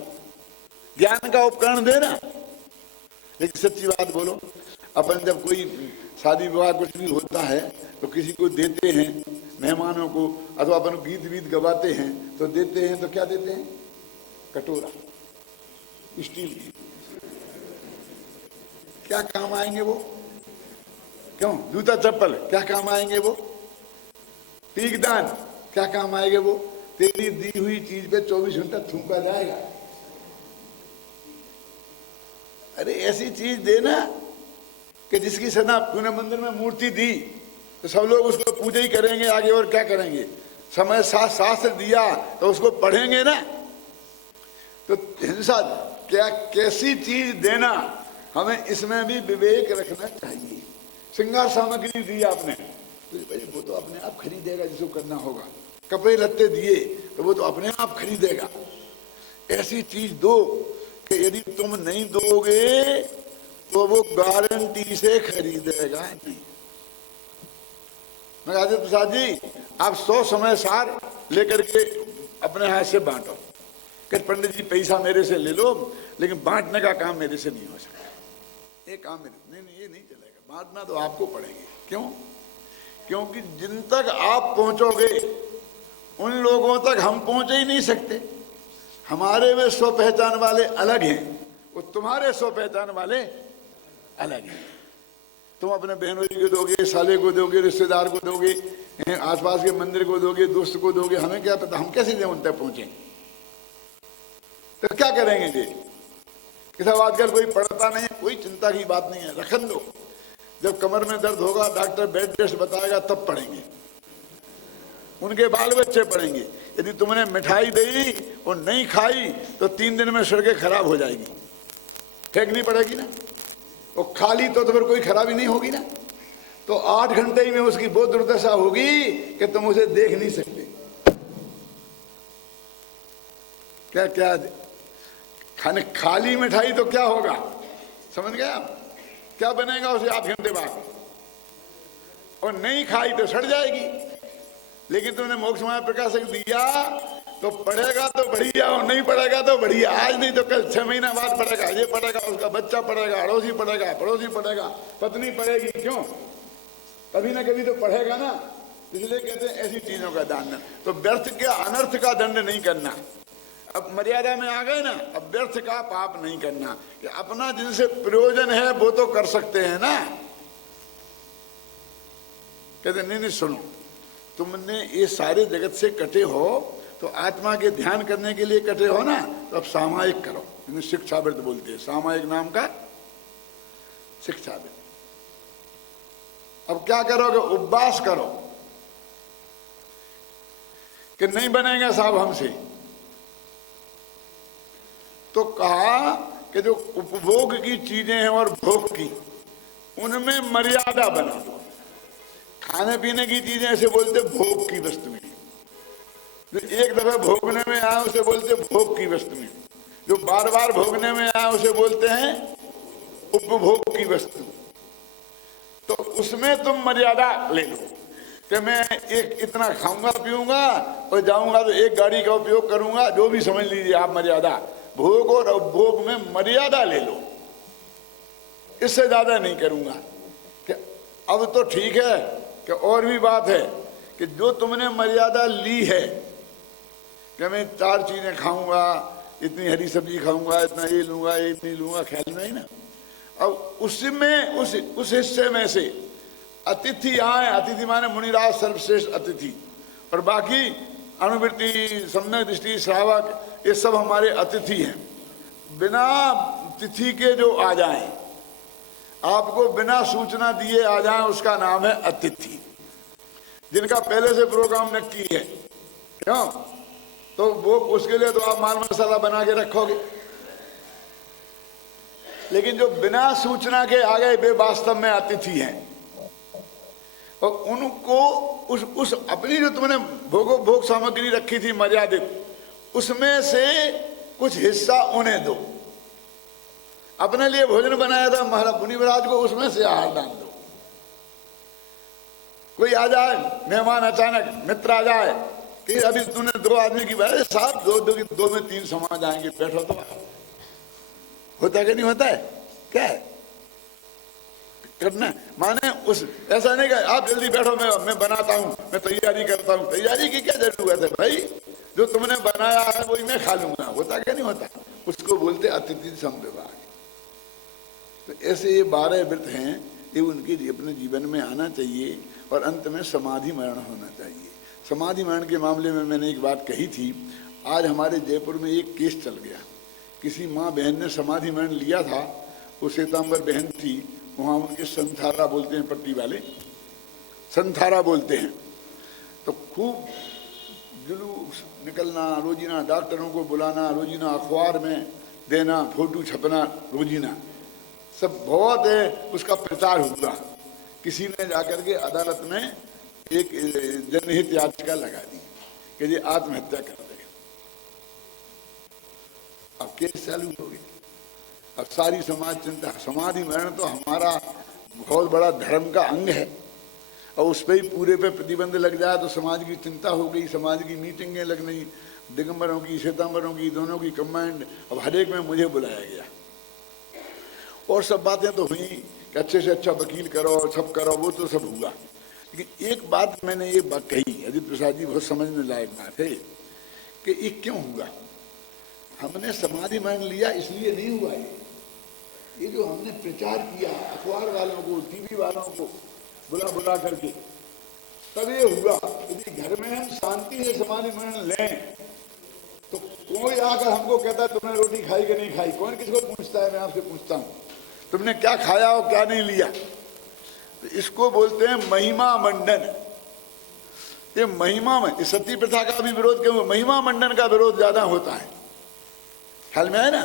ज्ञान का उपकरण देना। लेकिन सच्ची बात बोलो, अपन जब कोई शादी विवाह कुछ भी होता है तो किसी को देते हैं, मेहमानों को, अथवा अपन गीत वीत गवाते हैं तो देते हैं, तो क्या देते हैं? कटोरा स्टील की, क्या काम आएंगे वो? क्यों? जूता चप्पल क्या काम आएंगे वो? पीकदान क्या काम आएंगे वो? तेरी दी हुई चीज पे 24 घंटा थूका जाएगा। अरे ऐसी चीज देना कि जिसकी सदा तूने मंदिर में मूर्ति दी तो सब लोग उसको पूजा ही करेंगे आगे, और क्या करेंगे? समय साथ शास्त्र दिया तो उसको पढ़ेंगे ना। तो हिंसा क्या, कैसी चीज देना, हमें इसमें भी विवेक रखना चाहिए। श्रृंगार सामग्री दी आपने तो वो तो अपने आप खरीदेगा जिसको करना होगा। कपड़े लत्ते दिए तो वो तो अपने आप खरीदेगा। ऐसी चीज दो कि यदि तुम नहीं दोगे तो वो गारंटी से खरीदेगा नहीं। मैं आदित्य प्रसाद जी, आप 100 समय सार लेकर के अपने हाथ से बांटो कि पंडित जी पैसा मेरे से ले लो, लेकिन बांटने का काम मेरे से नहीं हो सकता। ये काम मेरे नहीं, ये नहीं चलेगा। बांटना तो आपको पड़ेगा। क्यों? क्योंकि जिन तक आप पहुंचोगे उन लोगों तक हम पहुंच ही नहीं सकते। हमारे में स्व पहचान वाले अलग हैं, वो तुम्हारे स्व पहचान वाले अलग हैं। तुम अपने बहनों जी को दोगे, साले को दोगे, रिश्तेदार को दोगे, आसपास के मंदिर को दोगे, दोस्त को दोगे, हमें क्या पता हम कैसे उन तक पहुंचे? तो क्या करेंगे जी? किसी बात कर कोई पढ़ता नहीं है, कोई चिंता की बात नहीं है, रखन दो। जब कमर में दर्द होगा डॉक्टर बेड रेस्ट बताएगा तब पढ़ेंगे, उनके बाल बच्चे पढ़ेंगे। यदि तुमने मिठाई दी और नहीं खाई तो 3 दिन में सड़कें खराब हो जाएगी, फेंकनी पड़ेगी ना। और खा ली तो फिर कोई खराबी नहीं होगी ना। तो 8 घंटे ही में उसकी बहुत दुर्दशा होगी कि तुम उसे देख नहीं सकते। क्या क्या खाने खाली मिठाई तो क्या होगा, समझ गए आप? क्या बनेगा उसे 8 घंटे बाद? और नहीं खाई तो सड़ जाएगी। लेकिन तुमने मोक्षमाया प्रकाशक दिया तो पढ़ेगा तो बढ़िया, और नहीं पढ़ेगा तो बढ़िया। आज नहीं तो कल 6 महीना बाद पढ़ेगा, ये पढ़ेगा, उसका बच्चा पढ़ेगा, अड़ोसी पढ़ेगा, पड़ोसी पढ़ेगा, पत्नी पढ़ेगी। क्यों? कभी ना कभी तो पढ़ेगा ना। इसलिए कहते हैं ऐसी चीजों का दान। तो व्यर्थ के अनर्थ का दंड नहीं करना। अब मर्यादा में आ गए ना, अब व्यर्थ का पाप नहीं करना। कि अपना जिनसे प्रयोजन है वो तो कर सकते हैं ना। कहते नहीं सुनो, तुमने ये सारे जगत से कटे हो तो आत्मा के ध्यान करने के लिए कटे हो ना, तो अब सामायिक करो। शिक्षावृत बोलते हैं, सामायिक नाम का शिक्षावृत। अब क्या करोगे? उपवास करो कि नहीं बनेगा साहब हमसे। तो कहा कि जो उपभोग की चीजें हैं और भोग की, उनमें मर्यादा बना दो। खाने पीने की चीजें ऐसे बोलते भोग की वस्तुएं, जो एक दफे भोगने में आए उसे बोलते भोग की वस्तुएं, जो बार बार भोगने में आए उसे बोलते हैं उपभोग की वस्तु। तो उसमें तुम मर्यादा ले लो कि मैं एक इतना खाऊंगा पीऊंगा और जाऊंगा तो एक गाड़ी का उपयोग करूंगा, जो भी समझ लीजिए आप मर्यादा। भोग और उपभोग में मर्यादा ले लो, इससे ज्यादा नहीं करूंगा। कि अब तो ठीक है कि और भी बात है कि जो तुमने मर्यादा ली है कि मैं 4 चीजें खाऊंगा, इतनी हरी सब्जी खाऊंगा, इतना ये लूंगा, ये नहीं लूंगा, ख्याल में ही ना। अब उसमें उस हिस्से में से अतिथि आए, अतिथि माने मुनिराज सर्वश्रेष्ठ अतिथि, और बाकी अनुवृत्ति, सम्यक दृष्टि, श्रावक, ये सब हमारे अतिथि हैं। बिना तिथि के जो आ जाएं, आपको बिना सूचना दिए आ जाएं, उसका नाम है अतिथि। जिनका पहले से प्रोग्राम नक्की है, क्यों? तो वो उसके लिए तो आप माल मसाला बना के रखोगे। लेकिन जो बिना सूचना के आ गए वे वास्तव में अतिथि हैं। और उनको उस अपनी जो तुमने भोग सामग्री रखी थी मर्यादित, उसमें से कुछ हिस्सा उन्हें दो। अपने लिए भोजन बनाया था महाराज मुनिवराज को, उसमें से आहार डाल दो। कोई आ जाए मेहमान, अचानक मित्र आ जाए कि अभी तूने 2 आदमी की बात, साहब 2 में 3 समा जाएंगे, बैठो। तो होता कि नहीं होता है? क्या है करना? माने उस ऐसा नहीं कि आप जल्दी बैठो, मैं बनाता हूं, मैं तैयारी करता हूं। तैयारी की क्या जरूरत है भाई? जो तुमने बनाया है वही मैं खा लूंगा, होता क्या नहीं होता, उसको बोलते अतिथि समविभाग। तो ऐसे ये 12 व्रत हैं, ये उनके अपने जीवन में आना चाहिए और अंत में समाधि मरण होना चाहिए। समाधि मरण के मामले में मैंने एक बात कही थी, आज हमारे जयपुर में एक केस चल गया, किसी माँ बहन ने समाधि मरण लिया था, वो श्वेतांबर बहन थी, वहाँ उनके संथारा बोलते हैं, पट्टी वाले संथारा बोलते हैं, तो खूब जुलूस निकलना, रोजीना डॉक्टरों को बुलाना, रोजीना अखबार में देना, फोटो छपना, रोजीना सब बहुत है, उसका प्रचार हुआ। किसी ने जाकर के अदालत में एक जनहित याचिका लगा दी कि ये आत्महत्या कर दे। अब केस चालू हो गई, अब सारी समाज चिंता। समाधि मरण तो हमारा बहुत बड़ा धर्म का अंग है, और उस पर ही पूरे पे प्रतिबंध लग जाए तो समाज की चिंता हो गई, समाज की मीटिंगें लगनी, दिगंबरों की श्वेतांबरों की दोनों की कमांड। अब हर एक में मुझे बुलाया गया और सब बातें तो हुई कि अच्छे से अच्छा वकील करो, सब करो, वो तो सब हुआ। लेकिन एक बात मैंने ये बात कही, अजीत प्रसाद जी बहुत समझने लायक बात है, कि ये क्यों हुआ। हमने समाधि मान लिया इसलिए नहीं हुआ, ये जो हमने प्रचार किया अखबार वालों को, टीवी वालों को बुला बुला करके, तब ये हुआ। यदि घर में हम शांति से समाधि मान लें तो कोई आकर हमको कहता है तुमने रोटी खाई कि नहीं खाई, कौन किसको पूछता है। मैं आपसे पूछता हूँ तुमने क्या खाया और क्या नहीं लिया। तो इसको बोलते हैं महिमा मंडन। ये महिमा में सती प्रथा का भी विरोध क्यों, महिमा मंडन का विरोध ज्यादा होता है, ख्याल में है ना।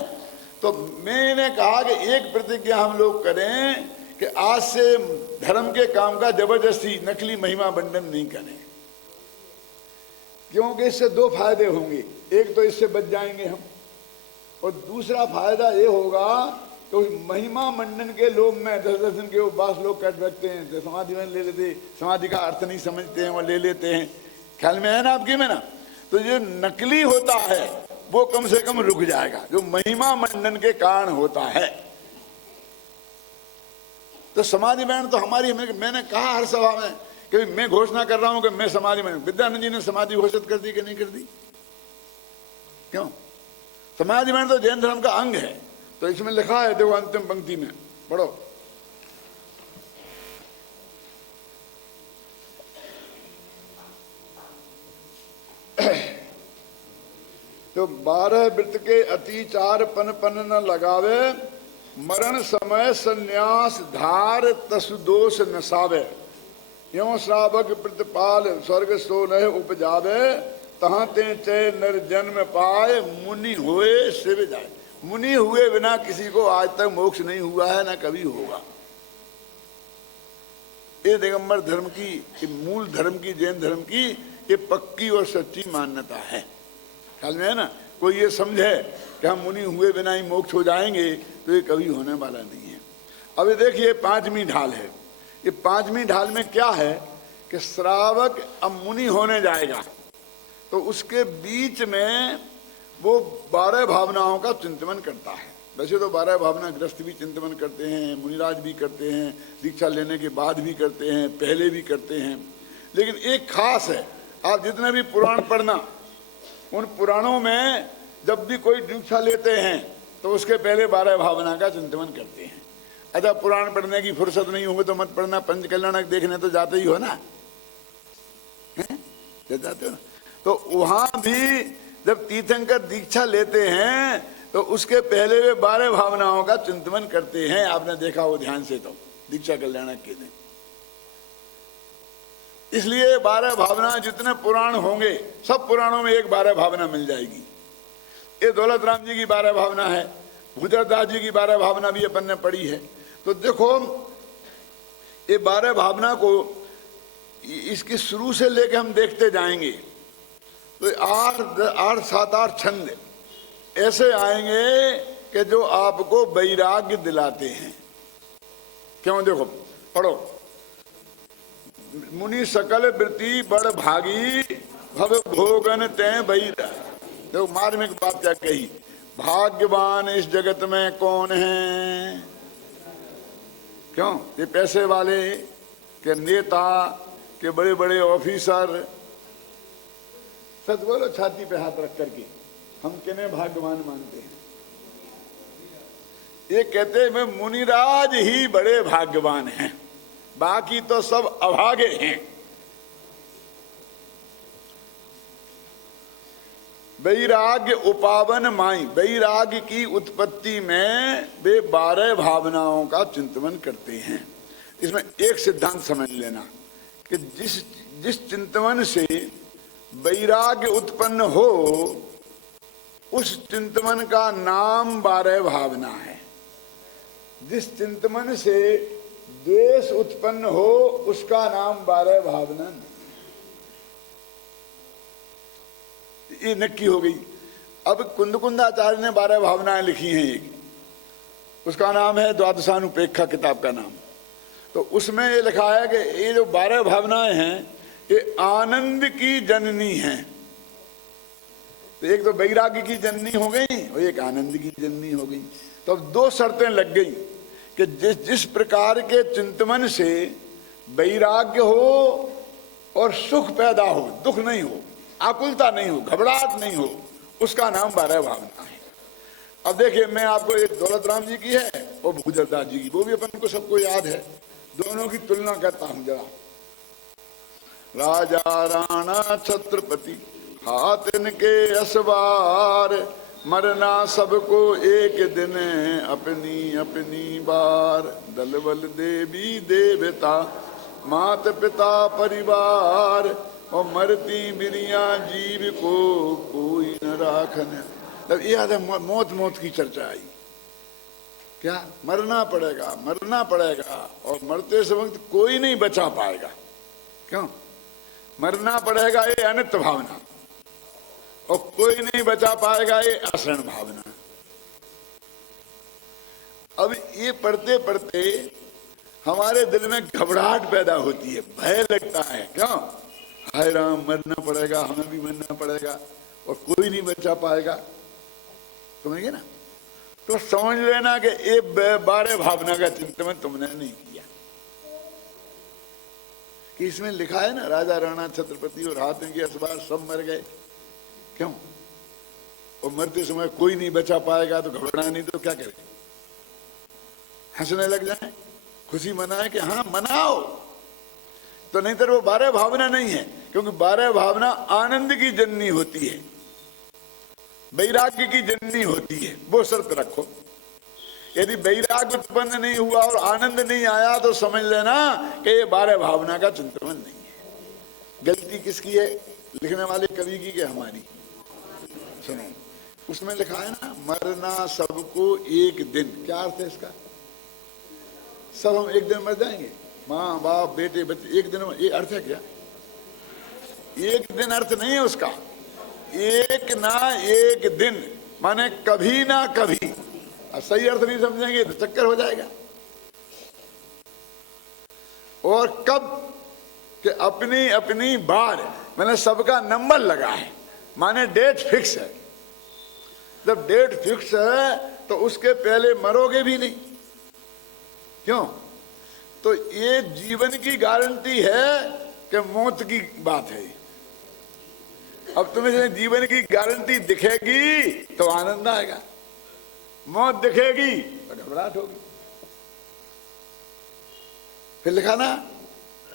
तो मैंने कहा कि एक प्रतिज्ञा हम लोग करें कि आज से धर्म के काम का जबरदस्ती नकली महिमा मंडन नहीं करें, क्योंकि इससे 2 फायदे होंगे। एक तो इससे बच जाएंगे हम, और दूसरा फायदा ये होगा तो महिमा मंडन के लोग में 10-10 दिन के उपवास लोग कर रखते हैं, तो समाधि में ले लेते, समाधि का अर्थ नहीं समझते हैं, वो ले लेते हैं, ख्याल में है ना आपकी में ना। तो जो नकली होता है वो कम से कम रुक जाएगा, जो महिमा मंडन के कारण होता है। तो समाधि में तो हमारी, मैंने कहा हर सभा में कि मैं घोषणा कर रहा हूं कि मैं समाधि में, विद्यानंद जी ने समाधि घोषित कर दी कि नहीं कर दी, क्यों। समाधि में तो जैन धर्म का अंग है, तो इसमें लिखा है, देखो अंतिम पंक्ति में पढ़ो, तो 12 व्रत के अतिचार पन पन न लगावे, मरण समय संन्यास धार तसु दोष नसावे, यों श्रावक प्रतिपाल स्वर्ग सो नह उपजावे, तहाँ ते चय नर जन्म पाए, मुनि हुए शिव जाए। मुनि हुए बिना किसी को आज तक मोक्ष नहीं हुआ है, ना कभी होगा। ये दिगंबर धर्म की, मूल धर्म की, जैन धर्म की ये पक्की और सच्ची मान्यता है, ख्याल में है ना। कोई ये समझे कि हम मुनि हुए बिना ही मोक्ष हो जाएंगे, तो ये कभी होने वाला नहीं है। अब ये देखिए 5वीं ढाल है, ये 5वीं ढाल में क्या है कि श्रावक अब मुनि होने जाएगा, तो उसके बीच में वो 12 भावनाओं का चिंतन करता है। वैसे तो 12 भावना ग्रस्त भी चिंतन करते हैं, मुनिराज भी करते हैं, दीक्षा लेने के बाद भी करते हैं, पहले भी करते हैं, लेकिन एक खास है, आप जितने भी पुराण पढ़ना, उन पुराणों में जब भी कोई दीक्षा लेते हैं तो उसके पहले 12 भावना का चिंतन करते हैं। अच्छा, पुराण पढ़ने की फुर्सत नहीं होगी तो मत पढ़ना, पंचकल्याणक देखने तो जाते ही हो ना, जाते हो ना। तो वहां भी जब तीर्थंकर दीक्षा लेते हैं तो उसके पहले वे 12 भावनाओं का चिंतन करते हैं। आपने देखा हो ध्यान से, तो दीक्षा कल्याणक के दिन, इसलिए 12 भावना जितने पुराण होंगे सब पुराणों में एक 12 भावना मिल जाएगी। ये दौलत राम जी की 12 भावना है, भूदेवदास जी की 12 भावना भी अपन ने पढ़ी है। तो देखो ये 12 भावना को इसकी शुरू से लेकर हम देखते जाएंगे तो 8, 7, 8 छंद ऐसे आएंगे कि जो आपको वैराग्य दिलाते हैं। क्यों, देखो पढ़ो, मुनि सकल वृत्ति बड़ भागी, भव भोगन तय बैरा। देखो मार्मिक बात क्या कही, भाग्यवान इस जगत में कौन है। क्यों, ये पैसे वाले के नेता के बड़े बड़े ऑफिसर सच बोलो छाती पे हाथ रख करके, हम किन्हें भाग्यवान मानते हैं? ये कहते हैं मैं मुनिराज ही बड़े भाग्यवान हैं, बाकी तो सब अभागे हैं। वैराग्य उपावन माई, वैराग्य की उत्पत्ति में वे 12 भावनाओं का चिंतन करते हैं। इसमें एक सिद्धांत समझ लेना कि जिस चिंतन से वैराग्य उत्पन्न हो उस चिंतन का नाम 12 भावना है। जिस चिंतन से द्वेष उत्पन्न हो उसका नाम 12 भावना नहीं। ये नक्की हो गई। अब कुंदकुंदाचार्य ने 12 भावनाएं लिखी हैं, एक उसका नाम है द्वादशानुपेक्षा, किताब का नाम। तो उसमें ये लिखा है कि ये जो 12 भावनाएं हैं ये आनंद की जननी हैं। तो एक तो वैराग्य की जननी हो गई और एक आनंद की जननी हो गई। तो अब 2 शर्तें लग गई कि जिस प्रकार के चिंतन से वैराग्य हो और सुख पैदा हो, दुख नहीं हो, आकुलता नहीं हो, घबराहट नहीं हो, उसका नाम 12 भावना है। अब देखिए मैं आपको एक दौलत राम जी की है और भूजरदास जी की, वो भी अपन को सबको याद है। दोनों की तुलना करता हूं जरा। राजा राणा छत्रपति हाथ इनके असवार, मरना सबको एक दिन अपनी अपनी बार। दल बल देवी देवता मात पिता परिवार, और मरती बिरिया जीव को कोई न राखन। तब ये याद है मौत मौत की चर्चा आई। क्या मरना पड़ेगा, मरना पड़ेगा, और मरते समय कोई नहीं बचा पाएगा। क्यों मरना पड़ेगा? ये अनित्य भावना, और कोई नहीं बचा पाएगा, ये आश्रण भावना। अब ये पढ़ते पढ़ते हमारे दिल में घबराहट पैदा होती है, भय लगता है। क्यों? हाय राम, मरना पड़ेगा, हमें भी मरना पड़ेगा, और कोई नहीं बचा पाएगा। समझिए ना? तो समझ लेना कि ये 12 भावना का चिंतन तुमने नहीं किया। कि इसमें लिखा है ना, राजा राणा छत्रपति और हाथ इनके असवार सब मर गए। क्यों? और मरते समय कोई नहीं बचा पाएगा, तो घबराए नहीं तो क्या करें? हंसने लग जाए, खुशी मनाए कि हाँ मनाओ। तो नहीं तो वो 12 भावना नहीं है, क्योंकि 12 भावना आनंद की जननी होती है, वैराग्य की जननी होती है। वो शर्त रखो। यदि वैराग्य उत्पन्न नहीं हुआ और आनंद नहीं आया तो समझ लेना कि ये 12 भावना का चिंतन नहीं है। गलती किसकी है? लिखने वाले कवि की कि हमारी? सुनो, उसमें लिखा है ना, मरना सबको एक दिन। क्या अर्थ है इसका? सब हम एक दिन मर जाएंगे, माँ बाप बेटे बच्चे, एक दिन। ये अर्थ है क्या? एक दिन अर्थ नहीं है उसका। एक ना एक दिन माने कभी ना कभी। सही अर्थ नहीं समझेंगे तो चक्कर हो जाएगा। और कब कि अपनी अपनी बार, मैंने सबका नंबर लगा है, माने डेट फिक्स है। जब डेट फिक्स है तो उसके पहले मरोगे भी नहीं। क्यों? तो ये जीवन की गारंटी है कि मौत की बात है। अब तुम्हें जीवन की गारंटी दिखेगी तो आनंद आएगा, मौत दिखेगी तो घबराहट होगी। फिर लिखा ना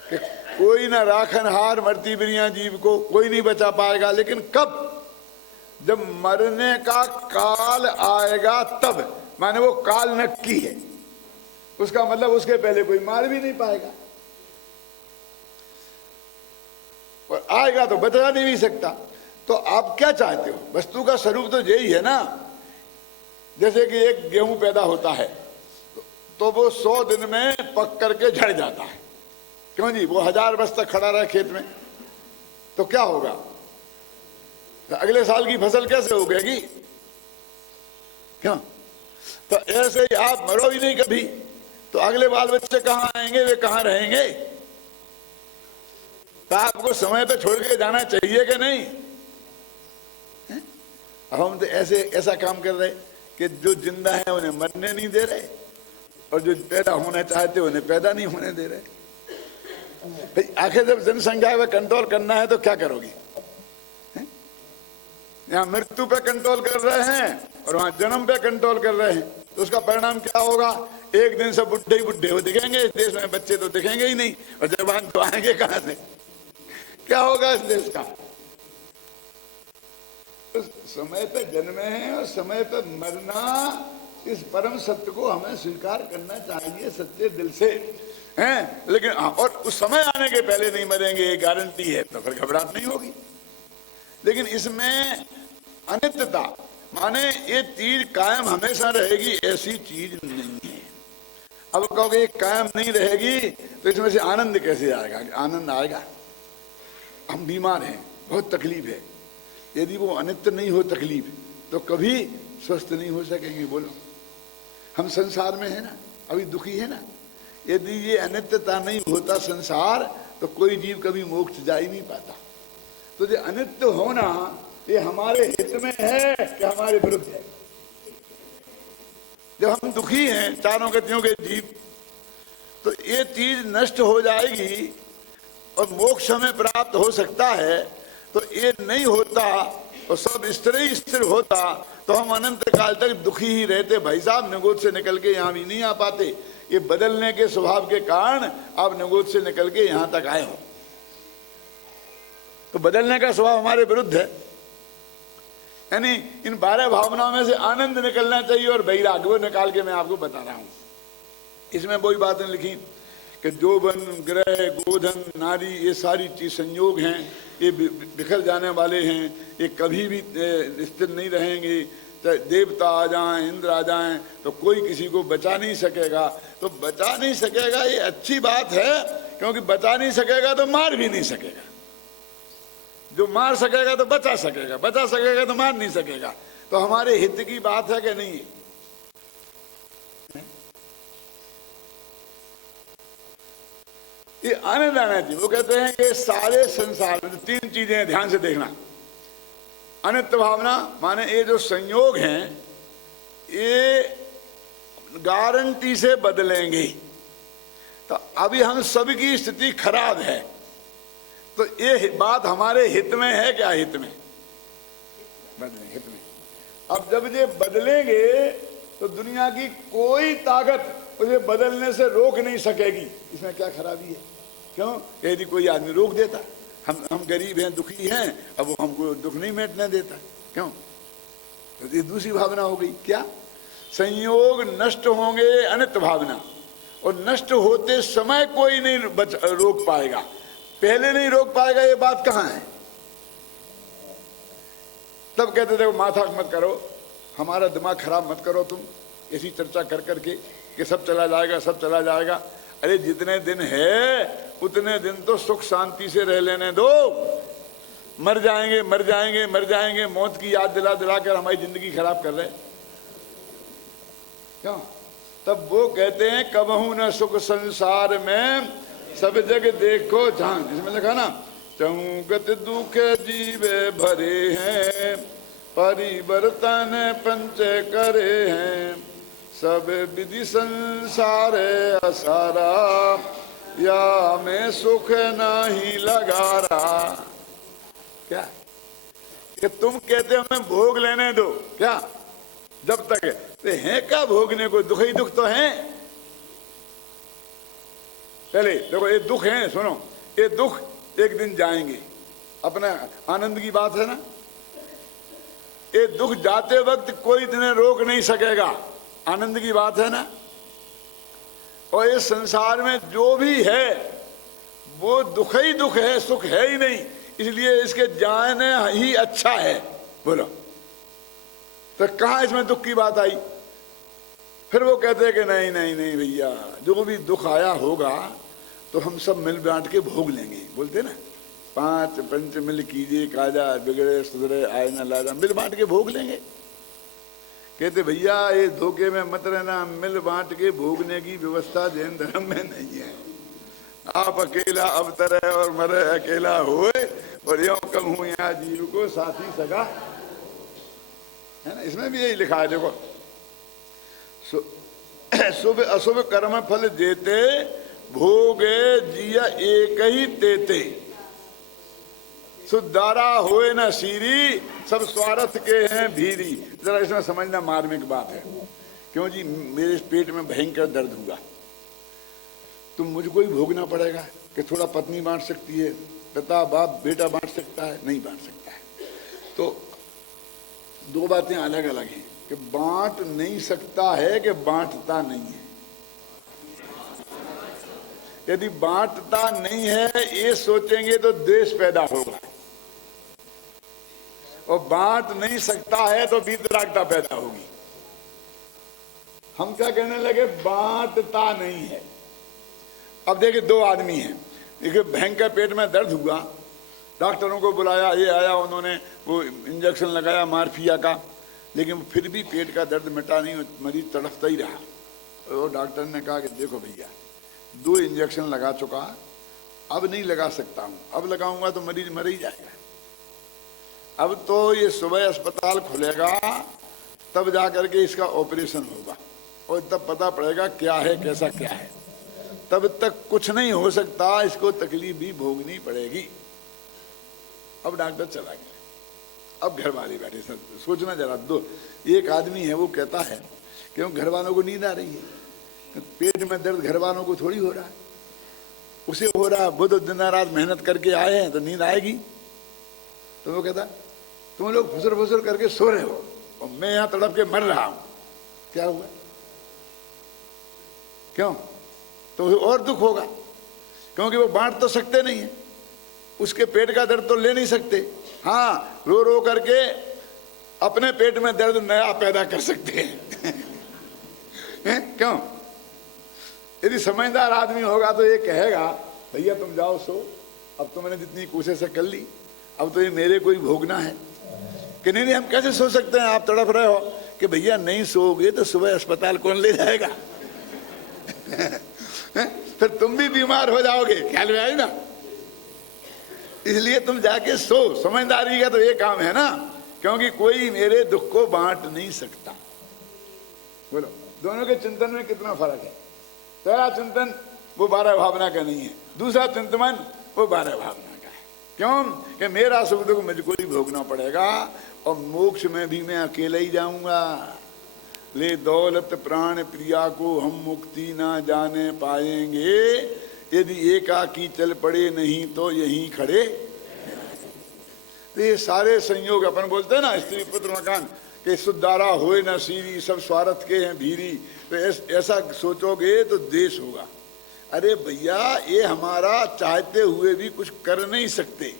कि कोई ना राखन हार, मरती बिरिया जीव को कोई नहीं बचा पाएगा। लेकिन कब? जब मरने का काल आएगा तब। माने वो काल नक्की है, उसका मतलब उसके पहले कोई मार भी नहीं पाएगा, और आएगा तो बचा नहीं भी सकता। तो आप क्या चाहते हो? वस्तु का स्वरूप तो यही है ना। जैसे कि एक गेहूं पैदा होता है तो वो 100 दिन में पक करके झड़ जाता है। क्यों जी? वो 1000 वर्ष तक खड़ा रहे खेत में, तो क्या होगा? तो अगले साल की फसल कैसे उगेगी? क्यों? तो ऐसे ही आप मरो ही नहीं कभी, तो अगले बाल बच्चे कहाँ आएंगे? वे कहाँ रहेंगे? तो आपको समय पे छोड़ के जाना चाहिए कि नहीं? अब हम तो ऐसा काम कर रहे कि जो जिंदा है उन्हें मरने नहीं दे रहे, और जो पैदा होना चाहते उन्हें पैदा नहीं होने दे रहे। भाई आखिर जब जनसंख्या में कंट्रोल करना है तो क्या करोगी? यहाँ मृत्यु पे कंट्रोल कर रहे हैं और वहां जन्म पे कंट्रोल कर रहे हैं, तो उसका परिणाम क्या होगा? एक दिन से बुढ़े ही बुढ़े हो दिखेंगे इस देश में, बच्चे तो दिखेंगे ही नहीं, और जवान तो आएंगे कहां से? क्या होगा इस देश का? तो समय पे जन्मे हैं और समय पे मरना, इस परम सत्य को हमें स्वीकार करना चाहिए सच्चे दिल से हैं। लेकिन और उस समय आने के पहले नहीं मरेंगे ये गारंटी है, तो फिर घबराहट नहीं होगी। लेकिन इसमें अनित्यता माने ये चीज कायम हमेशा रहेगी, ऐसी चीज नहीं है। अब कहोगे कायम नहीं रहेगी तो इसमें से आनंद कैसे आएगा? आनंद आएगा? हम बीमार हैं, बहुत तकलीफ है, यदि वो अनित्य नहीं हो तकलीफ, तो कभी स्वस्थ नहीं हो सकेंगे। बोलो, हम संसार में है ना, अभी दुखी है ना। यदि ये अनित्यता नहीं होता संसार, तो कोई जीव कभी मोक्ष जा ही नहीं पाता। तो ये अनित्य होना ये हमारे हित में है कि हमारे विरुद्ध है? जब हम दुखी हैं चारों गतियों के जीव, तो ये चीज नष्ट हो जाएगी और मोक्ष हमें प्राप्त हो सकता है। तो ये नहीं होता और सब स्थिर ही स्थिर होता, तो हम अनंत काल तक दुखी ही रहते। भाई साहब, निगोद से निकल के यहाँ भी नहीं आ पाते। ये बदलने के स्वभाव के कारण आप निगोद से निकल के यहाँ तक आए हो, तो बदलने का स्वभाव हमारे विरुद्ध है। यानी इन 12 भावनाओं में से आनंद निकलना चाहिए और वैराग्य, वो निकाल के मैं आपको बता रहा हूं। इसमें वही बातें लिखी कि जोबन, ग्रह, गोधन, नारी, ये सारी चीज संयोग हैं, ये बिखर जाने वाले हैं, ये कभी भी स्थिर नहीं रहेंगे। देवता आ जाएं, इंद्र आ जाएं, तो कोई किसी को बचा नहीं सकेगा। तो बचा नहीं सकेगा ये अच्छी बात है, क्योंकि बचा नहीं सकेगा तो मार भी नहीं सकेगा। जो मार सकेगा तो बचा सकेगा, बचा सकेगा तो मार नहीं सकेगा। तो हमारे हित की बात है कि नहीं? ये आनंद आना चाहिए। वो कहते हैं कि सारे संसार में 3 चीजें ध्यान से देखना। अनित्य भावना माने ये जो संयोग हैं ये गारंटी से बदलेंगे। तो अभी हम सबकी स्थिति खराब है, तो ये बात हमारे हित में है क्या? हित में बदलेंगे, हित में। अब जब ये बदलेंगे तो दुनिया की कोई ताकत उसे बदलने से रोक नहीं सकेगी। इसमें क्या खराबी है? क्यों? यदि कोई आदमी रोक देता, हम गरीब हैं, दुखी हैं, अब वो हमको दुख नहीं मिटने देता, क्यों? तो ये दूसरी भावना हो गई। क्या? संयोग नष्ट होंगे, अनित्य भावना, और नष्ट होते समय कोई नहीं रोक पाएगा, पहले नहीं रोक पाएगा। ये बात कहाँ है? तब कहते थे माथा मत करो, हमारा दिमाग खराब मत करो तुम, ऐसी चर्चा कर करके कि सब चला जाएगा, सब चला जाएगा। अरे जितने दिन है उतने दिन तो सुख शांति से रह लेने दो। मर जाएंगे, मर जाएंगे, मर जाएंगे, मौत की याद दिला दिला कर हमारी जिंदगी खराब कर रहे, क्यों? तब वो कहते हैं कबहू न सुख संसार में, सब जग देखो जान। इसमें लिखा ना, चौगत दुख जीवे भरे हैं, परिवर्तन पंच करे हैं, सब विधि संसार असारा, या में सुख नहीं लगा रहा। क्या कि तुम कहते हो हमें भोग लेने दो, क्या? जब तक तो है क्या भोगने को? दुख ही दुख तो है। पहले देखो, ये दुख है, सुनो, ये दुख एक दिन जाएंगे। अपना आनंद की बात है ना, ये दुख जाते वक्त कोई तुम्हें रोक नहीं सकेगा। आनंद की बात है ना। और इस संसार में जो भी है वो दुख ही दुख है, सुख है ही नहीं, इसलिए इसके जाने ही अच्छा है। बोलो, तो कहाँ इसमें दुख की बात आई? फिर वो कहते हैं कि नहीं नहीं नहीं भैया, जो भी दुख आया होगा तो हम सब मिल बांट के भोग लेंगे। बोलते ना, 5 पंच मिल कीजिए काजा, बिगड़े सुधरे आए ना लाजा, मिल बांट के भोग लेंगे। कहते भैया ये धोखे में मत रहना, मिल बांट के भोगने की व्यवस्था जैन धर्म में नहीं है। आप अकेला अवतरे और मरे अकेला होए, और यो कम हूं यहाँ जीव को साथी सगा, है ना। इसमें भी यही लिखा है, देखो, शुभ अशुभ कर्म फल जेते, भोगे जिया एक ही तेते। सुदारा होए न सीरी, सब स्वार्थ के हैं भीरी। जरा इसमें समझना मार्मिक बात है। क्यों जी? मेरे पेट में भयंकर दर्द हुआ, तो मुझको ही भोगना पड़ेगा कि थोड़ा पत्नी बांट सकती है, पिता बाप बेटा बांट सकता है? नहीं बांट सकता है। तो दो बातें अलग अलग हैं कि बांट नहीं सकता है कि बांटता नहीं है। यदि बांटता नहीं है ये सोचेंगे तो द्वेष पैदा होगा, और बांट नहीं सकता है तो वीतरागता पैदा होगी। हम क्या कहने लगे? बांटता नहीं है। अब देखिए, दो आदमी हैं, देखिए भयंकर पेट में दर्द हुआ, डॉक्टरों को बुलाया, ये आया, उन्होंने वो इंजेक्शन लगाया मार्फिया का, लेकिन फिर भी पेट का दर्द मिटा नहीं, मरीज तड़पता ही रहा। तो डॉक्टर ने कहा कि देखो भैया, 2 इंजेक्शन लगा चुका, अब नहीं लगा सकता हूँ, अब लगाऊंगा तो मरीज मर ही जाएगा। अब तो ये सुबह अस्पताल खुलेगा, तब जाकर के इसका ऑपरेशन होगा, और तब पता पड़ेगा क्या है कैसा क्या है। तब तक कुछ नहीं हो सकता, इसको तकलीफ भी भोगनी पड़ेगी। अब डॉक्टर चला गया, अब घर वाले बैठे। सब सोचना जरा, दो एक आदमी है वो कहता है कि घर वालों को नींद आ रही है, पेट में दर्द घर वालों को थोड़ी हो रहा है, उसे हो रहा है। बुध दिन रात मेहनत करके आए हैं तो नींद आएगी। तो वो कहता तुम लोग फुसर फुसर करके सो रहे हो और मैं यहां तड़प के मर रहा हूं, क्या हुआ? क्यों? तो और दुख होगा, क्योंकि वो बांट तो सकते नहीं है, उसके पेट का दर्द तो ले नहीं सकते। हाँ, रो रो करके अपने पेट में दर्द नया पैदा कर सकते हैं। क्यों? यदि समझदार आदमी होगा तो ये कहेगा भैया तुम जाओ सो, अब तो मैंने जितनी कोशिश कर ली, अब तो ये मेरे को ही भोगना है। कि नहीं, हम कैसे सो सकते हैं? आप तड़प रहे हो कि भैया नहीं सोओगे तो सुबह अस्पताल कौन ले जाएगा? फिर तुम भी बीमार हो जाओगे, ख्याल में आई ना? इसलिए तुम जाके सो। समझदारी का तो ये काम है ना, क्योंकि कोई मेरे दुख को बांट नहीं सकता। बोलो, दोनों के चिंतन में कितना फर्क है? तेरा चिंतन वो 12 भावना का नहीं है, दूसरा चिंतन वो 12 भावना का है। क्यों? कि मेरा सुख दुख मुझको ही भोगना पड़ेगा, और मोक्ष में भी मैं अकेला ही जाऊंगा। ले दौलत प्राण प्रिया को हम मुक्ति ना जाने पाएंगे, यदि एकाकी चल पड़े नहीं तो यहीं खड़े। तो ये सारे संयोग अपन बोलते हैं ना, स्त्री पुत्र मकान के सुदारा होए न सीरी, सब स्वार्थ के हैं भीरी। तो ऐसा सोचोगे तो देश होगा। अरे भैया, ये हमारा चाहते हुए भी कुछ कर नहीं सकते।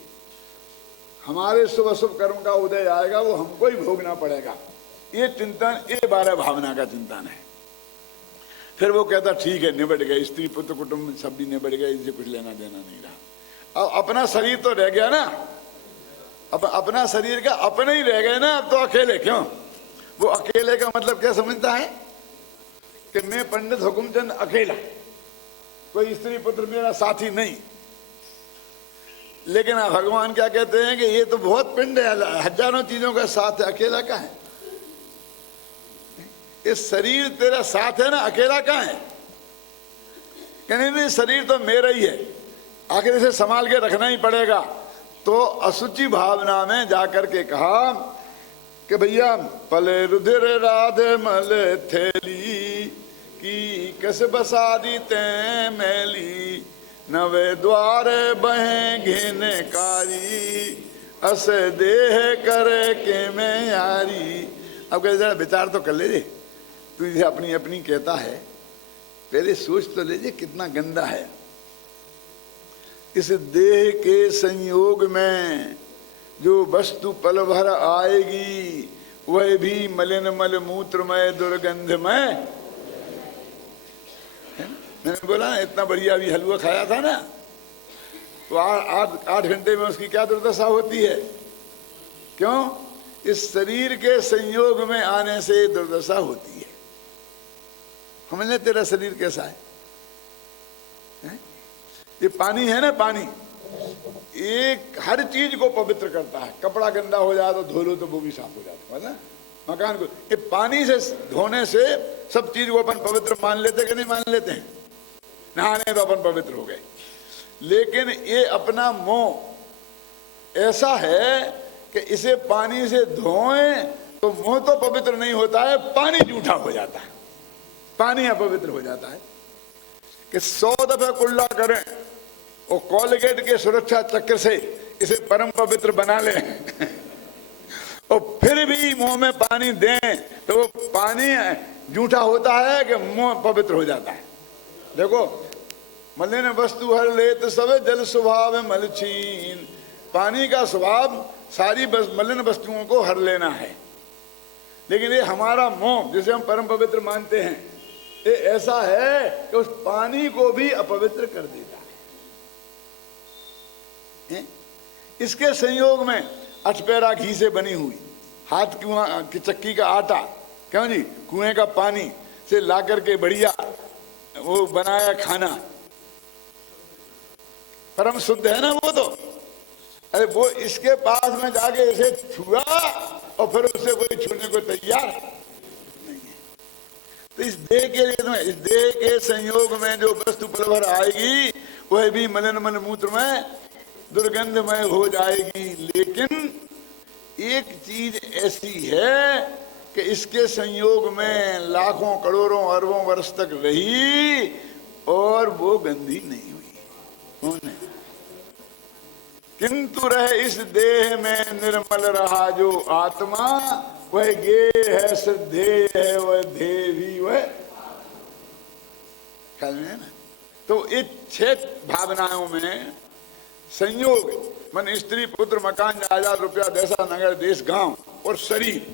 हमारे शुभ अशुभ कर्म का उदय आएगा, वो हमको ही भोगना पड़ेगा। ये चिंतन, ये 12 भावना का चिंतन है। फिर वो कहता ठीक है, निबट गए, स्त्री पुत्र कुटुंब सब भी निबट गए, इससे कुछ लेना देना नहीं रहा। अब अपना शरीर तो रह गया ना, अब अपना शरीर का अपने ही रह गए ना, अब तो अकेले। क्यों? वो अकेले का मतलब क्या समझता है कि मैं पंडित हुकुमचंद अकेला, कोई स्त्री पुत्र मेरा साथी नहीं। लेकिन भगवान क्या कहते हैं कि ये तो बहुत पिंड है, हजारों चीजों का साथ है, अकेला कहाँ है? ये शरीर तेरा साथ है ना, अकेला कहाँ है? कहने नहीं, शरीर तो मेरा ही है, आखिर इसे संभाल के रखना ही पड़ेगा। तो असुचि भावना में जाकर के कहा कि भैया पले रुधिर राधे मले थैली की कस बसा दी ते मैली, नवे द्वारे बहें घेने कारी, अस देह करे के मैं यारी। अब कहते जरा विचार तो कर ले, तुझे अपनी अपनी कहता है, पहले सोच तो लीजिए कितना गंदा है। इस देह के संयोग में जो वस्तु पल भर आएगी वह भी मलिन मल मूत्रमय दुर्गंधमय। मैंने बोला ना, इतना बढ़िया भी हलवा खाया था ना, तो 8 घंटे में उसकी क्या दुर्दशा होती है? क्यों? इस शरीर के संयोग में आने से दुर्दशा होती है। समझले तेरा शरीर कैसा है? ये पानी है ना, पानी एक हर चीज को पवित्र करता है। कपड़ा गंदा हो जाए तो धो लो तो वो भी साफ हो जाता है ना। मकान को ये पानी से धोने से सब चीज को अपन पवित्र मान लेते कि नहीं मान लेते हैं? नहाने तो अपन पवित्र हो गए। लेकिन ये अपना मोह ऐसा है कि इसे पानी से धोएं तो मुंह तो पवित्र नहीं होता है, पानी जूठा हो जाता है, पानी अपवित्र हो जाता है। कि 100 दफे कुल्ला करें और कोलगेट के सुरक्षा चक्र से इसे परम पवित्र बना लें और फिर भी मुंह में पानी दें तो वो पानी जूठा होता है कि मुंह पवित्र हो जाता है। देखो, मलिन वस्तु हर लेत सब जल स्वभाव मलछीन। पानी का स्वभाव सारी मलिन वस्तुओं को हर लेना है, लेकिन ये हमारा मुंह जिसे हम परम पवित्र मानते हैं, ये ऐसा है कि उस पानी को भी अपवित्र कर देता है। इसके संयोग में अठपेरा घी से बनी हुई, हाथ की चक्की का आटा, क्यों जी, कुएं का पानी से ला करके बढ़िया वो बनाया खाना परम शुद्ध है ना वो तो। अरे वो इसके पास में जाके इसे छुआ और फिर उससे कोई छूने को तैयार नहीं है। तो इस देह के लिए तो, इस देह के संयोग में जो वस्तु पलभर आएगी वह भी मलिन मल मूत्र में दुर्गंधमय हो जाएगी। लेकिन एक चीज ऐसी है कि इसके संयोग में लाखों करोड़ों अरबों वर्ष तक रही और वो गंदी नहीं हुई। किंतु रहे इस देह में निर्मल रहा जो आत्मा, वह गे है श्रद्धेय है, वह देवी वह ख्याल में है ना। तो इस 6 भावनाओं में संयोग मन स्त्री पुत्र मकान जायदाद रुपया देशा नगर देश गांव और शरीर,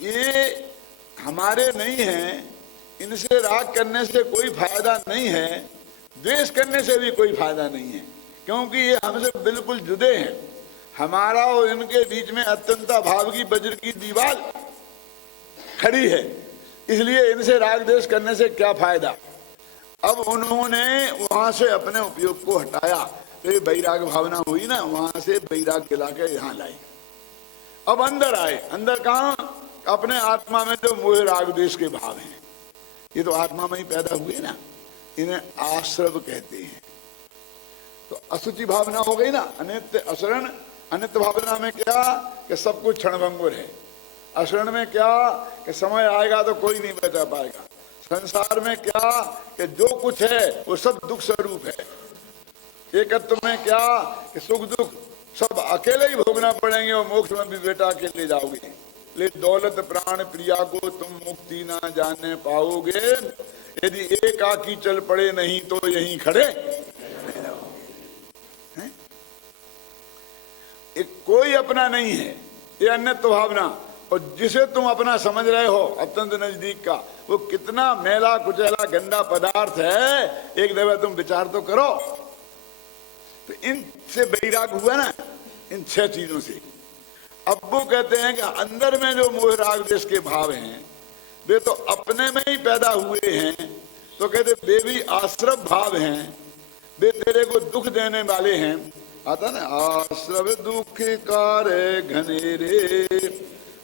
ये हमारे नहीं है। इनसे राग करने से कोई फायदा नहीं है, द्वेष करने से भी कोई फायदा नहीं है, क्योंकि ये हमसे बिल्कुल जुदे हैं। हमारा और इनके बीच में अत्यंता भाव की वज्र की दीवार खड़ी है, इसलिए इनसे राग द्वेष करने से क्या फायदा। अब उन्होंने वहां से अपने उपयोग को हटाया तो ये वैराग भावना हुई ना, वहां से वैराग गिला के यहाँ लाई। अब अंदर आए, अंदर कहाँ, अपने आत्मा में जो मोह राग द्वेष के भाव हैं, ये तो आत्मा में ही पैदा हुए ना, इन्हें आश्रव कहते हैं। तो अशुचि भावना हो गई ना, अनित्य अशरण। अनित्य भावना में क्या कि सब कुछ क्षणभंगुर है। अशरण में क्या कि समय आएगा तो कोई नहीं बचा पाएगा। संसार में क्या कि जो कुछ है वो सब दुख स्वरूप है। एकत्व में क्या कि सुख दुख सब अकेले ही भोगना पड़ेंगे और मोक्ष में भी बेटा अकेले जाओगे। ले दौलत प्राण प्रिया को तुम मुक्ति ना जाने पाओगे, यदि एकाकी चल पड़े नहीं तो यहीं खड़े हैं? कोई अपना नहीं है, ये अन्यत्व भावना। और जिसे तुम अपना समझ रहे हो अत्यंत नजदीक का, वो कितना मैला कुचैला गंदा पदार्थ है, एक दफा तुम विचार तो करो। तो इनसे वैराग हुआ ना, इन 6 चीजों से। अब वो कहते हैं कि अंदर में जो मोह राग द्वेष के भाव हैं वे तो अपने में ही पैदा हुए हैं, तो कहते वे भी आश्रव भाव हैं, वे तेरे को दुख देने वाले हैं। आता ना, आश्रव दुख कारे घनेरे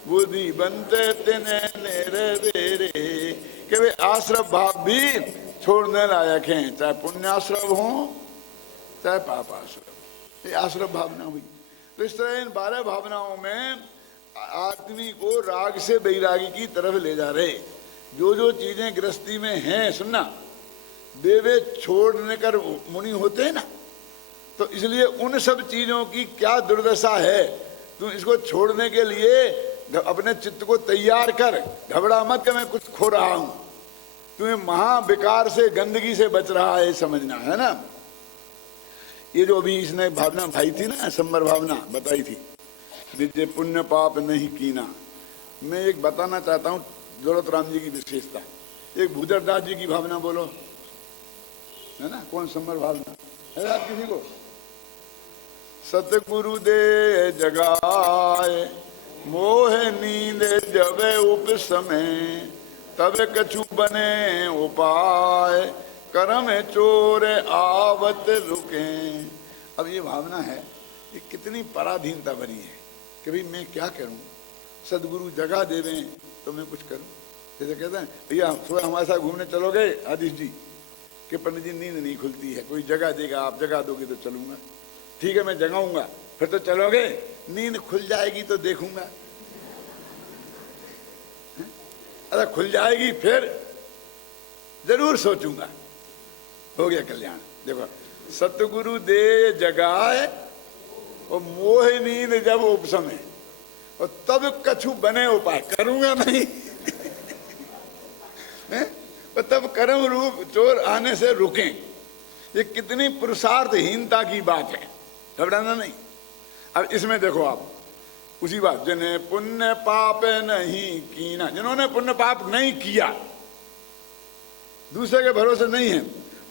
बुद्धि बनते तेने नेरे वेरे, कि वे आश्रव भाव भी छोड़ने लायक हैं, चाहे पुण्याश्रव हो चाहे पाप आश्रव। ये आश्रव भावना हुई। तो इस तरह इन 12 भावनाओं में आदमी को राग से वैरागी की तरफ ले जा रहे। जो जो चीजें गृहस्थी में हैं, सुनना, वे छोड़ने कर मुनि होते हैं ना, तो इसलिए उन सब चीजों की क्या दुर्दशा है। तू इसको छोड़ने के लिए अपने चित्त को तैयार कर, घबरा मत कि मैं कुछ खो रहा हूं। तुम्हें महाविकार से, गंदगी से बच रहा है, समझना है ना। ये जो अभी इसने भावना भाई थी ना, संबर भावना बताई थी, विजय पुण्य पाप नहीं कीना। मैं एक बताना चाहता हूँ दौलत राम जी की विशेषता। एक भूधरदास जी की भावना बोलो, है ना, कौन संबर भावना है आप किसी को? सतगुरु दे जगाए मोह नींद जब उप समय, तब कछु बने उपाय करम चोर आवत रुके। अब ये भावना है, ये कितनी पराधीनता बनी है कि भाई मैं क्या करूं, सदगुरु जगह देवें तो मैं कुछ करूं। जैसे कहते हैं भैया सुबह हमारे साथ घूमने चलोगे आदिश जी, कि पंडित जी नींद नहीं खुलती है, कोई जगह देगा, आप जगह दोगे तो चलूंगा। ठीक है मैं जगाऊंगा, फिर तो चलोगे, नींद खुल जाएगी तो देखूंगा। अरे खुल जाएगी फिर जरूर सोचूंगा। हो गया कल्याण। देखो, सतगुरु दे जगाए और मोह नींद जब उपसमे, और तब कछु बने उपाय, करूंगा नहीं। और तब कर्म रूप चोर आने से रुकें। ये कितनी पुरुषार्थहीनता की बात है, घबराना नहीं। अब इसमें देखो आप उसी बात, जिन्हें पुण्य पाप नहीं कीना, जिन्होंने पुण्य पाप नहीं किया, दूसरे के भरोसे नहीं है,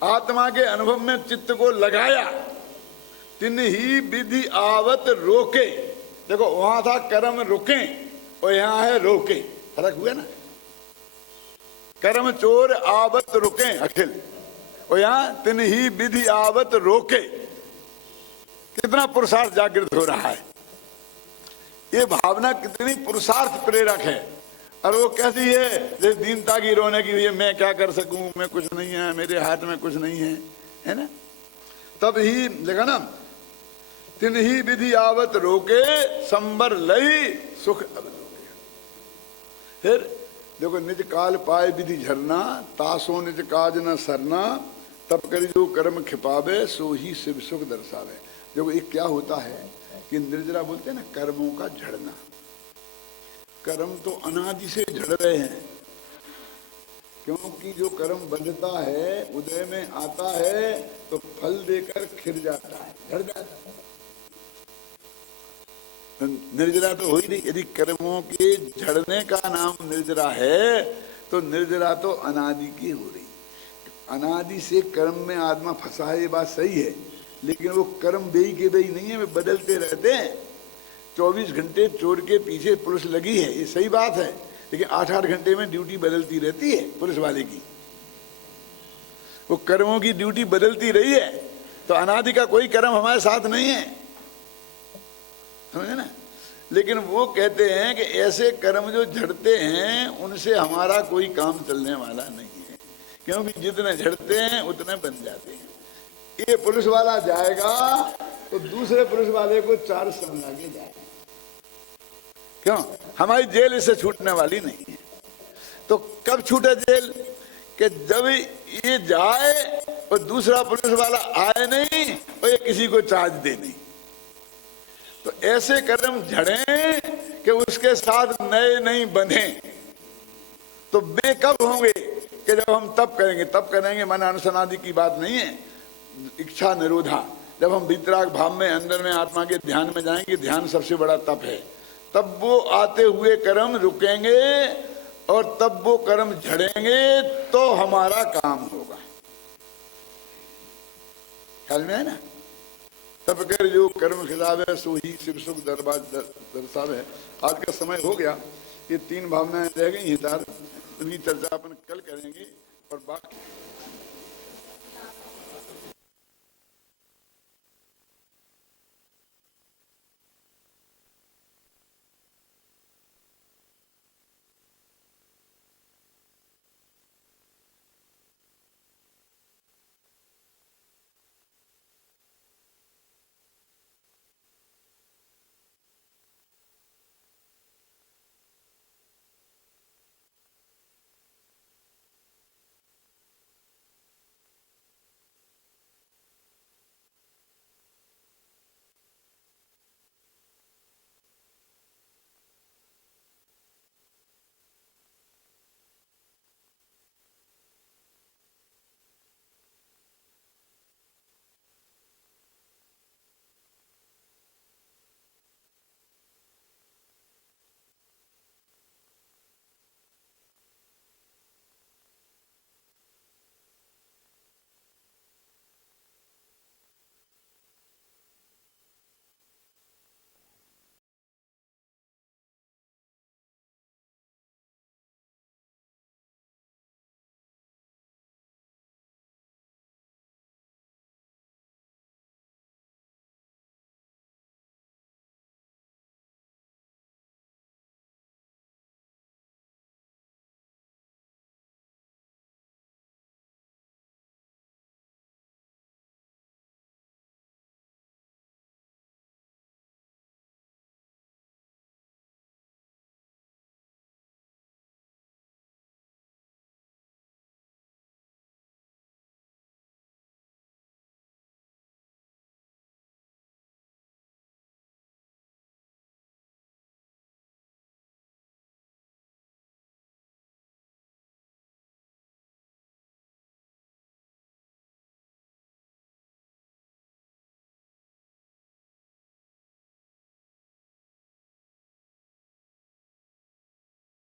आत्मा के अनुभव में चित्त को लगाया, तिन ही विधि आवत रोके। देखो वहां था कर्म रुके और यहां है रोके, फर्क हुआ ना। कर्म चोर आवत रुके अखिल, और यहां तिन ही विधि आवत रोके। कितना पुरुषार्थ जागृत हो रहा है। ये भावना कितनी पुरुषार्थ प्रेरक है। और वो कैसी है, जैसे दीनता की रोने की हुई है, मैं क्या कर सकूं, मैं कुछ नहीं है, मेरे हाथ में कुछ नहीं है ना। तब ही देखा ना, तिन ही विधि आवत रोके, संबर लई सुख अवलोके। फिर देखो, निज काल पाए विधि झरना, तासो निज काज न सरना, तब करी जो कर्म खिपावे, सो ही शिव सुख दर्शावे। देखो ये क्या होता है कि निर्जरा बोलते हैं ना, कर्मों का झड़ना। कर्म तो अनादि से झड़ रहे हैं, क्योंकि जो कर्म बंधता है, उदय में आता है तो फल देकर खिर जाता है, झड़ जाता है। निर्जरा तो हो ही नहीं। यदि कर्मों के झड़ने का नाम निर्जरा है, तो निर्जरा तो अनादि की हो रही। अनादि से कर्म में आत्मा फंसा है, ये बात सही है, लेकिन वो कर्म बेई के बेई नहीं है, वे बदलते रहते हैं। 24 घंटे चोर के पीछे पुलिस लगी है, ये सही बात है, लेकिन 8-8 घंटे में ड्यूटी बदलती रहती है पुलिस वाले की। वो कर्मों की ड्यूटी बदलती रही है, तो अनादि का कोई कर्म हमारे साथ नहीं है, समझे ना। लेकिन वो कहते हैं कि ऐसे कर्म जो झड़ते हैं, उनसे हमारा कोई काम चलने वाला नहीं है, क्योंकि जितने झड़ते हैं उतने बन जाते हैं। ये पुलिस वाला जाएगा तो दूसरे पुलिस वाले को 4 सम लागे जाएगा। क्यों? हमारी जेल इससे छूटने वाली नहीं है। तो कब छूटे जेल? कि जब ये जाए और दूसरा पुलिस वाला आए नहीं और ये किसी को चार्ज दे नहीं। तो ऐसे कर्म झड़े कि उसके साथ नए नहीं बने। तो वे कब होंगे? कि जब हम तप करेंगे। तप करेंगे मन अनुसनादि की बात नहीं है, इच्छा निरोधा। जब हम वितराग भाव में अंदर में आत्मा के ध्यान में जाएंगे, ध्यान सबसे बड़ा तप है, तब वो आते हुए कर्म रुकेंगे और तब वो कर्म झड़ेंगे, तो हमारा काम होगा। ख्याल में है ना। तब कर जो कर्म खिलावे सो ही शिव सुख दर्शावे। आज का समय हो गया, ये 3 भावनाएं रह गई हैं, उनकी चर्चा अपन कल करेंगे। और बाकी